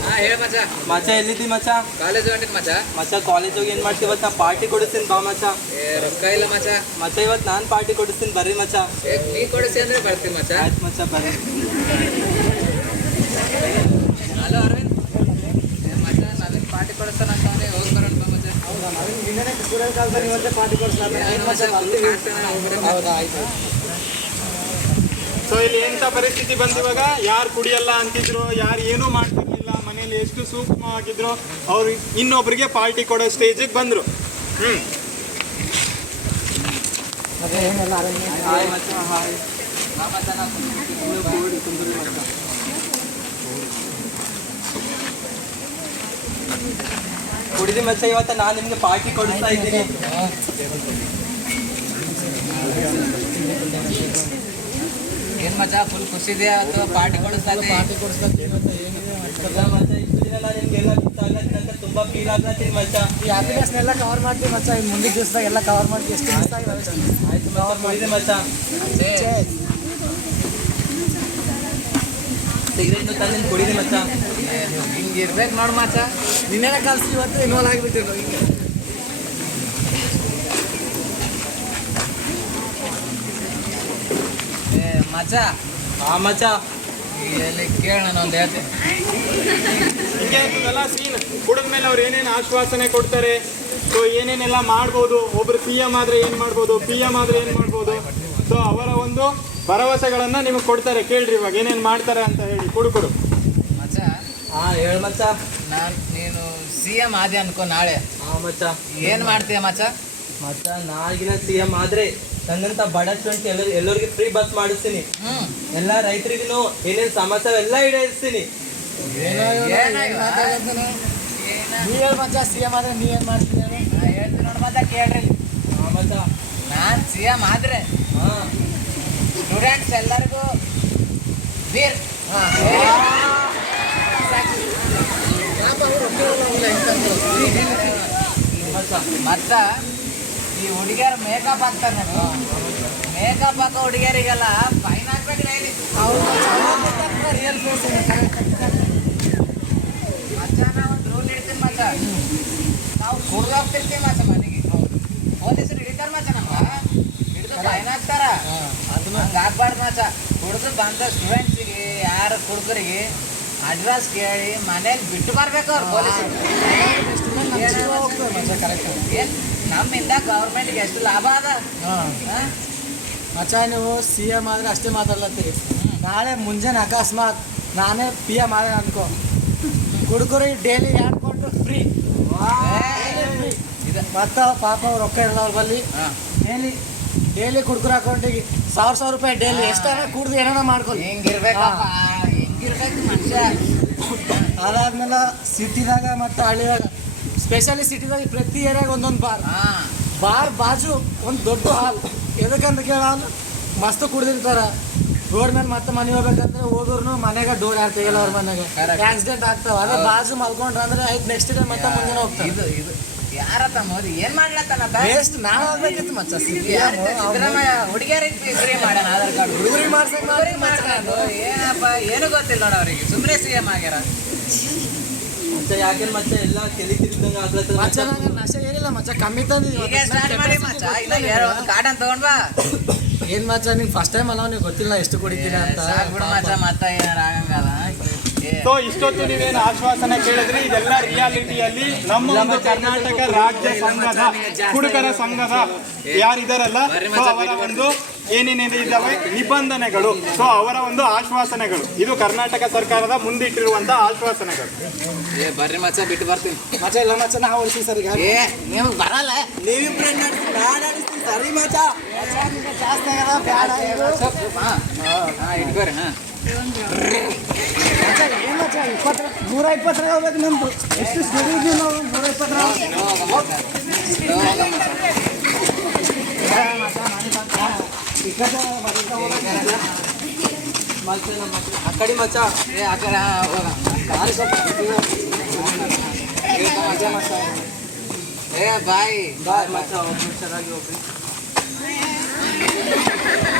ಹಾ ಹೇಳ ಮಚ್ಚ. ಮಚ್ಚ ಎಲ್ಲಿದ್ದಿ ಮಚ್ಚ? ಕಾಲೇಜ್ ಹೊಂಟಿದ್ ಮಚ್ಚ. ಮಚ್ಚ ಕಾಲೇಜ್ ಹೋಗಿ ಏನು ಮಾಡ್ತೀವಿ ಇವತ್ತು? ನಾ ಪಾರ್ಟಿ ಕೊಡಿಸ್ತೀನಿ ಬಾ ಮಚ್ಚ. ರೊಕ್ಕ ಇಲ್ಲ ಮಚ್ಚ. ಮಚ್ಚ ಇವತ್ತು ನಾನು ಪಾರ್ಟಿ ಕೊಡಿಸ್ತೀನಿ ಬರ್ರಿ ಮಚ್ಚ. ನೀ ಕೊಡಿಸಿ ಅಂದ್ರೆ ಬರ್ತೀನಿ ಮಚ್ಚ. ಆಯ್ತು ಮಚ್ಚ ಬರ್ರಿ. ಹಲೋ ಅರವಿಂದ್. ಮಚ್ಚ ನವೀನ್ ಪಾರ್ಟಿ ಕೊಡಿಸ್ತಾನ ಅಂತ ಅವನೇ ಹೋಗಿ ಬರೋಣ ಬಾ ಮಚ್ಚ. ಸೊ ಇಲ್ಲಿ ಎಂಥ ಪರಿಸ್ಥಿತಿ ಬಂದು ಇವಾಗ ಯಾರು ಕುಡಿಯಲ್ಲ ಅಂತಿದ್ರು, ಯಾರು ಏನೂ ಮಾಡ್ತಿರ್ಲಿಲ್ಲ, ಮನೇಲಿ ಎಷ್ಟು ಸೂಕ್ಷ್ಮವಾಗಿದ್ರು, ಅವ್ರು ಇನ್ನೊಬ್ರಿಗೆ ಪಾರ್ಟಿ ಕೊಡೋ ಸ್ಟೇಜಿಗೆ ಬಂದರು. ಹಾಯ್ ಮಚ್ಚ ಹಾಯ್. ಕುಡಿದಿ ಮಚ್ಚ ಇವತ್ತು ನಾನು ನಿಮಗೆ ಪಾರ್ಟಿ ಕೊಡಿಸ್ತಾ ಇದ್ದೀನಿ. ಏನ್ ಮಚ್ಚ ಫುಲ್ ಖುಷಿ ಇದೆಯಾ ಅಥವಾ ಪಾರ್ಟಿ ಕೊಡಿಸ್ತಾ ಮಚ್ಚ ಇಷ್ಟು ದಿನ ನಾನು ನಿಮ್ಗೆಲ್ಲ ಮಿಸ್ ಆಗ್ಲತ್ತಿನ ತುಂಬಾ ಫೀಲ್ ಆಗ್ಲತ್ತೀನಿ ಮಚ್ಚ. ಈ ಹ್ಯಾಪಿನೆಸ್ನೆಲ್ಲ ಕವರ್ ಮಾಡ್ತೀವಿ ಮಚ್ಚ. ಇನ್ನು ಮುಂದಿನ ದಿವಸದಾಗ ಎಲ್ಲ ಕವರ್ ಮಾಡ್ತೀವಿ. ಎಷ್ಟು ಮಿಸ್ ಆಗಿಲ್ಲ ಆಯ್ತು ಮಚ್ಚ ಕುಡಿದೆ ಮಚ್ಚ. ಸಿಗರೇಟ್ನು ತಂದು ಕುಡಿದೆ ಮಚ್ಚ. ಹಿಂಗೆ ಇರ್ಬೇಕು ನೋಡು ಮಚ್ಚ. ನಿನ್ನೆಲ್ಲ ಕಲ್ಸಿ ಇವತ್ತು ಇನ್ವಾಲ್ವ್ ಆಗಿಬಿಟ್ಟಿರು. ಮಚ್ಚ ಹಾ ಮಚ್ಚ. ಎಲ್ಲಿ ಕೇಳ ನಾನು ಒಂದು ಹೇಳ್ತೀನಿ. ಹಿಂಗೆ ಇರ್ತದಲ್ಲ ಸೀನ್. ಕುಡಿದ್ಮೇಲೆ ಅವ್ರು ಏನೇನು ಆಶ್ವಾಸನೆ ಕೊಡ್ತಾರೆ, ಸೊ ಏನೇನೆಲ್ಲ ಮಾಡ್ಬೋದು, ಒಬ್ರು CM ಆದರೆ ಏನು ಮಾಡ್ಬೋದು, PM ಆದರೆ ಏನು ಮಾಡ್ಬೋದು, ಸೊ ಅವರ ಒಂದು ಭರವಸೆಗಳನ್ನು ನಿಮಗೆ ಕೊಡ್ತಾರೆ. ಕೇಳ್ರಿ ಇವಾಗ ಏನೇನು ಮಾಡ್ತಾರೆ ಅಂತ ಹೇಳಿ. ಕೊಡು ಮಚ್ಚ ಹಾ ಹೇಳು ಮಚ್ಚ. ನೀನು CM ಆದೆ ಅನ್ಕೋ ನಾಳೆ. ಹಾ ಮಚ್ಚ. ಏನು ಮಾಡ್ತೀಯ ಮಚ್ಚ? ಮಚ್ಚ ನಾಗಿನ CM ಆದ್ರೆ ನನ್ನಂತ ಬಡ ಸ್ಟೂಡೆಂಟ್ ಎಲ್ಲರಿಗೆ ಫ್ರೀ ಬಸ್ ಮಾಡಿಸ್ತೀನಿ. ಎಲ್ಲ ರೈತರಿಗೂ ಏನೇನು ಸಮಸ್ಯೆ ಎಲ್ಲ ಈಡೇರಿಸ್ತೀನಿ. ನೀ ಹೇಳಿ ಮಚ್ಚ, CM ಆದ್ರೆ ನೀ ಏನು ಮಾಡ್ತೀನಿ ಹೇಳಿ? ಹೇಳ್ತೀನಿ ನೋಡಿ ಮಚ್ಚ, ಕೇಳ್ರಿ. ಹಾ ಮಚ್ಚ. ನಾನು CM ಆದ್ರೆ ಹಾ ಸ್ಟೂಡೆಂಟ್ಸ್ ಎಲ್ಲರಿಗೂ ಬೀರ್ ಮತ್ತ ಈ ಹುಡುಗಿಯರು ಮೇಕಪ್ ಹಾಕ್ತಾರೆ ನೋಡು, ಮೇಕಪ್ ಹಾಕೋ ಹುಡುಗಿಯರಿಗೆಲ್ಲ ಫೈನ್ ಹಾಕ್ಬೇಕು ಡೈಲಿ. ರಿಯಲ್ ಫೇಸ್ ಮಚ್ಚ ನಾವು ಒಂದು ರೂಲ್ ಇಡ್ತೀನಿ ಮಚ್ಚ. ನಾವು ಕುಡ್ದು ಹೋಗ್ತಿರ್ತೀವಿ ಮಚ್ಚ ಮನೆಗೆ, ಪೊಲೀಸರು ಹಿಡಿತಾರೆ ಮಚ್ಚ. ನಮ್ಗೆ ಹಿಡಿದು ಫೈನ್ ಹಾಕ್ತಾರ. ಹಂಗೆ ಆಗ್ಬಾರ್ದು ಮಚ್ಚ. ಕುಡ್ದು ಬಂದ ಸ್ಟೂಡೆಂಟ್ಸಿಗೆ ಯಾರು ಕುಡ್ಕರಿಗೆ ಅಡ್ರೆಸ್ ಕೇಳಿ ಮನೇಲಿ ಬಿಟ್ಟು ಬರ್ಬೇಕು ಅವ್ರು ಪೊಲೀಸರು. ಏನು ನಮ್ಮಿಂದ ಗೌರ್ಮೆಂಟ್ಗೆ ಎಷ್ಟು ಲಾಭ ಅದ? ಮಚ್ಚ ನೀವು CM ಆದ್ರೆ ಅಷ್ಟೇ ಮಾತಾಡ್ಲತ್ತೀರಿ. ನಾಳೆ ಮುಂಜಾನೆ ಅಕಸ್ಮಾತ್ ನಾನೇ PM ಆದ್ರೆ ಅನ್ಕೋ, ಹುಡುಗರಿಗೆ ಡೈಲಿ 2 ಕೊಟ್ಟು ಫ್ರೀ. ಮತ್ತು ಪಾಪ ಅವ್ರು ರೊಕ್ಕ ಇರಲ್ಲ ಅವ್ರ ಬಲ್ಲಿ. ಡೈಲಿ ಕುಡ್ಕುರ ಅಕೌಂಟಿಗೆ 1000 ರೂಪಾಯಿ ಡೈಲಿ. ಎಷ್ಟಾರ ಕುಡ್ದು ಏನಾರ ಮಾಡ್ಕೊಳ್ಳಿ. ಹಿಂಗಿರ್ಬೇಕಪ್ಪ, ಹಿಂಗಿರ್ಬೇಕು ಮನುಷ್ಯ. ಅದಾದ್ಮೇಲೆ ಸಿಟಿದಾಗ ಮತ್ತು ಹಳ್ಳಿದಾಗ, ಸ್ಪೆಷಲಿ ಸಿಟಿದಾಗ ಪ್ರತಿ ಏರಿಯಾಗ ಒಂದೊಂದು ಬಾರ್ ಬಾಜು ಒಂದು ದೊಡ್ಡ ಹಾಲ್. ಎದಕ್ಕಂತ ಕೇಳಲ್ಲ, ಮಸ್ತ್ ಕುಡ್ದಿರ್ತಾರ. ರೋಡ್ ಮೇಲೆ ಮತ್ತೆ ಮನೆ ಹೋಗ್ಬೇಕಂದ್ರೆ ಹೋದ್ರು ಮನೆಗೆ ಡೋರ್ ಯಾರು ತೆಗಿಲ್ಲ ಅವ್ರ ಮನೆಗೆ. ಆಕ್ಸಿಡೆಂಟ್ ಆಗ್ತಾವ. ಅದೇ ಬಾಜು ಮಲ್ಕೊಂಡ್ರೆ ಅಂದ್ರೆ ಆಯ್ತು, ನೆಕ್ಸ್ಟ್ ಡೇ ಮತ್ತೆ ಮುಂಜಾನೆ ಹೋಗ್ತಾರೆ. ಇದು ಯಾರತ್ತ ಮೋದಿ ಏನ್ ಮಾಡ್ಲತ್ತಾನ? ವೇಸ್ಟ್ ನಾವು ಹೋಗ್ಬೇಕಿತ್ತು ಮಚ್ಚ. ಸಿದ್ದರಾಮಯ್ಯ ಹುಡುಗಿಯರಿಗೆ ಫ್ರೀ ಮಾಡೋಣ ಆಧಾರ್ ಕಾರ್ಡ್. ಹುಡುಗರಿಗೆ ಮಾಡ್ಸಕ್ ಮಾಡ್ಕೊಂಡು ಏನಪ್ಪ ಏನು ಗೊತ್ತಿಲ್ಲ ನೋಡ ಅವ್ರಿಗೆ. ಸುಮ್ಮನೆ CM ಆಗ್ಯಾರ ಮಚ್ಚ. ಯಾಕೆ ಮಚ್ಚ ಎಲ್ಲ ತಲೆ ತಿರುಗಿದಂಗೆ ಆಗ್ಲತ್ತದ ಮಚ್ಚ. ನಂಗೆ ನಶೆ ಏನಿಲ್ಲ ಮಚ್ಚ, ಕಮ್ಮಿ ತಂದಿದ್ದೀವಿ. ಈಗ ಸ್ಟಾರ್ಟ್ ಮಾಡಿ ಮಚ್ಚ. ಇಲ್ಲ ಒಂದು ಕಾರ್ಡನ್ ತಗೊಂಡ್ ಬಾ. ಏನ್ ಮಚ್ಚ, ನಿಂಗೆ ಫಸ್ಟ್ ಟೈಮ್ ಅಲ್ಲ, ನೀವು ಗೊತ್ತಿಲ್ಲ ಎಷ್ಟು ಕುಡಿತೀರ ಅಂತ. ಸಾಕ್ಬಿಡು ಮಚ್ಚ, ಮತ್ತೆ ಏನಾರ ಆಗಂಗಲ್ಲ. ಸೊ ಇಷ್ಟೊತ್ತು ನೀವೇನು ಆಶ್ವಾಸನೆ ಕೇಳಿದ್ರಿ, ಇದೆಲ್ಲ ರಿಯಾಲಿಟಿಯಲ್ಲಿ ನಮ್ಮ ಒಂದು ಕರ್ನಾಟಕ ರಾಜ್ಯ ಸಂಘದ ಕುಡುಕರ ಸಂಘದ ಯಾರಿದಾರಲ್ಲ, ಸೊ ಅವರ ಒಂದು ಏನೇನಿದಾವೆ ನಿಬಂಧನೆಗಳು, ಸೊ ಅವರ ಒಂದು ಆಶ್ವಾಸನೆಗಳು. ಇದು ಕರ್ನಾಟಕ ಸರ್ಕಾರದ ಮುಂದಿಟ್ಟಿರುವಂತಹ ಆಶ್ವಾಸನೆಗಳು. ಬರ್ರಿ ಮಚ್ಚ, ಬಿಟ್ಟು ಬರ್ತೀನಿ ಮಚ್ಚ. ಇಲ್ಲ ಮಚ್ಚ, ನಾವು ಉಳಿಸಿ ಸರ್. ಈಗ ನಿಮ್ಗೆ ಬರಲ್ಲ. ನೀವಿಬ್ರು ಸರಿ ಮಚ್ಚ. ಜಾಸ್ತಿ ಆಗದ ಬ್ಯಾಡ. ಇಟ್ಕೋರಿ. ಹಾಂ ಮಚ್ಚ ಏನು ಮಚ್ಚ, 120 ಹೋಗ್ಬೇಕು ನಮ್ದು. ಎಷ್ಟು ಸ್ಟಡಿ ಇದೀವಿ ನಾವು? 120 ಆ ಕಡೆ ಮಚ್ಚ. ಆ ಕಡೆ ಹೋಗ. ಬಾಯ್ ಮಚ್ಚ. ಒಬ್ರು ಚೆನ್ನಾಗಿ ಹೋಗ್ರಿ.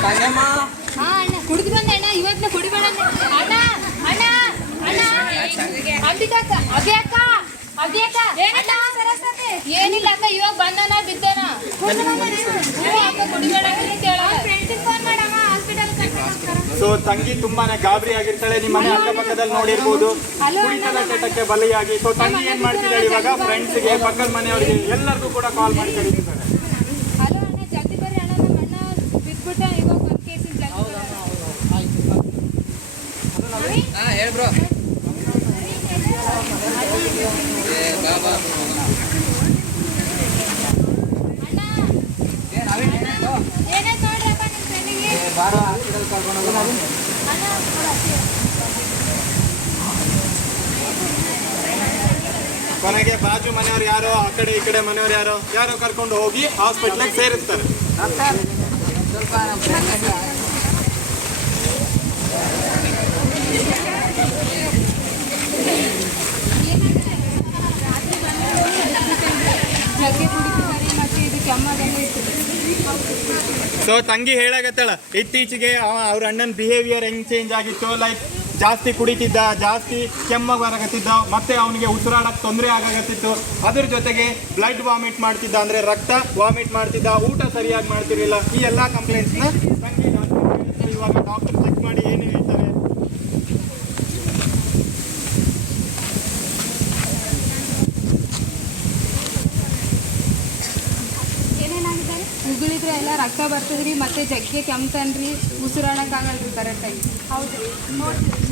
ತಂಗಮ್ಮ ಹಾ ಅಣ್ಣ ಕುಡಿದು ಬಂದೆ ಅಣ್ಣ. ಇವತ್ತು ಕುಡಿಬೇಡ ಅಣ್ಣ. ಅಣ್ಣ ಅಂಬಿಕಕ್ಕ ಅಭ್ಯಾಕ ಅಭ್ಯಾಕ ಏನಿಲ್ಲ ಅಕ್ಕ ಇವಾಗ ಬಂದನ ಬಿದ್ದೇನ ಅಕ್ಕ ಕುಡಿಬೇಡ ಅಂತ ಹೇಳೋಣ ಫ್ರೆಂಡ್ಸಿಗೆ ಫೋನ್ ಮಾಡಮ್ಮ ಹಾಸ್ಪಿಟಲ್ ಕರ್ಕೊಂಡು ಸೊ ತಂಗಿ ತುಂಬಾನೇ ಗಾಬರಿ ಆಗಿರ್ತಾಳೆ. ನಿಮ್ಮ ಮನೆ ಅಕ್ಕಪಕ್ಕದಲ್ಲಿ ನೋಡಿರ್ಬೋದು ಕುಡಿತದ ಚಟಕ್ಕೆ ಬಲಿಯಾಗಿ. ಸೊ ತಂಗಿ ಏನ್ ಮಾಡ್ತಿದ್ದಾಳೆ ಇವಾಗ ಫ್ರೆಂಡ್ಸ್ಗೆ, ಪಕ್ಕದ ಮನೆಯವರಿಗೆ ಎಲ್ಲರಿಗೂ ಕೂಡ ಕಾಲ್ ಮಾಡಿ ಕರೀತಿದ್ದಾಳೆ. ಹಲೋ ಅಣ್ಣ ಜಲ್ದಿ ಬರ್ರಿ ಅಣ್ಣ, ನಮ್ಮ ಅಣ್ಣ ಬಿಟ್ಬಿಟ್ಟ ಇವಾಗ ಒಂದು ಕೇಸಿನ ಜಲ್ದಿ ಹಾಂ ಹೇಳಿ ಬ್ರೋ. ಏನೇನು ನೋಡ್ರಪ್ಪ ನಿಮ್ಮ ಫ್ರೆಂಡಿಗೆ ಬಾರೋ ಹಾಸ್ಪಿಟಲ್ ಕರ್ಕೊಂಡು ಹೋಗೋಣ. ಕೊನೆಗೆ ಬಾಜು ಮನೆಯವ್ರು ಯಾರೋ, ಆ ಕಡೆ ಈ ಕಡೆ ಮನೆಯವ್ರು ಯಾರೋ ಕರ್ಕೊಂಡು ಹೋಗಿ ಹಾಸ್ಪಿಟ್ಲಿಗೆ ಸೇರಿಸ್ತಾರೆ. ಸ್ವಲ್ಪ ನಮ್ಮ ಫ್ರೆಂಡ್ ಜಗ್ಗೆ ಕುಡಿತಿದ್ದಾರೆ ಮತ್ತೆ ಇದು ಕೆಮ್ಮದೆಲ್ಲ ಇರ್ತದೆ. ಸೊ ತಂಗಿ ಹೇಳಾಗತ್ತಳ ಇತ್ತೀಚೆಗೆ ಅವ್ರ ಅಣ್ಣನ ಬಿಹೇವಿಯರ್ ಹೆಂಗ್ ಚೇಂಜ್ ಆಗಿತ್ತು. ಲೈಕ್ ಜಾಸ್ತಿ ಕುಡಿತಿದ್ದ, ಜಾಸ್ತಿ ಕೆಮ್ಮಾಗಿ ಬರಾಕತ್ತಿದ್ದ, ಮತ್ತೆ ಅವನಿಗೆ ಉಸಿರಾಡಕ್ಕೆ ತೊಂದರೆ ಆಗಾಕತ್ತಿತ್ತು. ಅದ್ರ ಜೊತೆಗೆ ಬ್ಲಡ್ ವಾಮಿಟ್ ಮಾಡ್ತಿದ್ದ, ಅಂದ್ರೆ ರಕ್ತ ವಾಮಿಟ್ ಮಾಡ್ತಿದ್ದ, ಊಟ ಸರಿಯಾಗಿ ಮಾಡ್ತಿರ್ಲಿಲ್ಲ. ಈ ಎಲ್ಲ ಕಂಪ್ಲೇಂಟ್ಸ್ನ ತಂಗಿ ಇವಾಗ ಡಾಕ್ಟರ್ ಚೆಕ್ ಮಾಡಿ ಏನು ಹೇಳ್ತಾರೆ. ಏನೇನಾಗಿದ್ದಾರೆ? ಉಗುಳಿದ್ರೆ ಎಲ್ಲ ರಕ್ತ ಬರ್ತದ್ರಿ ಮತ್ತೆ ಜಗ್ಗೆ ಕೆಮ್ತನ್ರಿ, ಉಸಿರಾಡಕ್ಕಾಗಲ್ರಿ ಕರೆಕ್ಟಾಗಿ. ಹೌದು ನೋಡ್ತೀವಿ.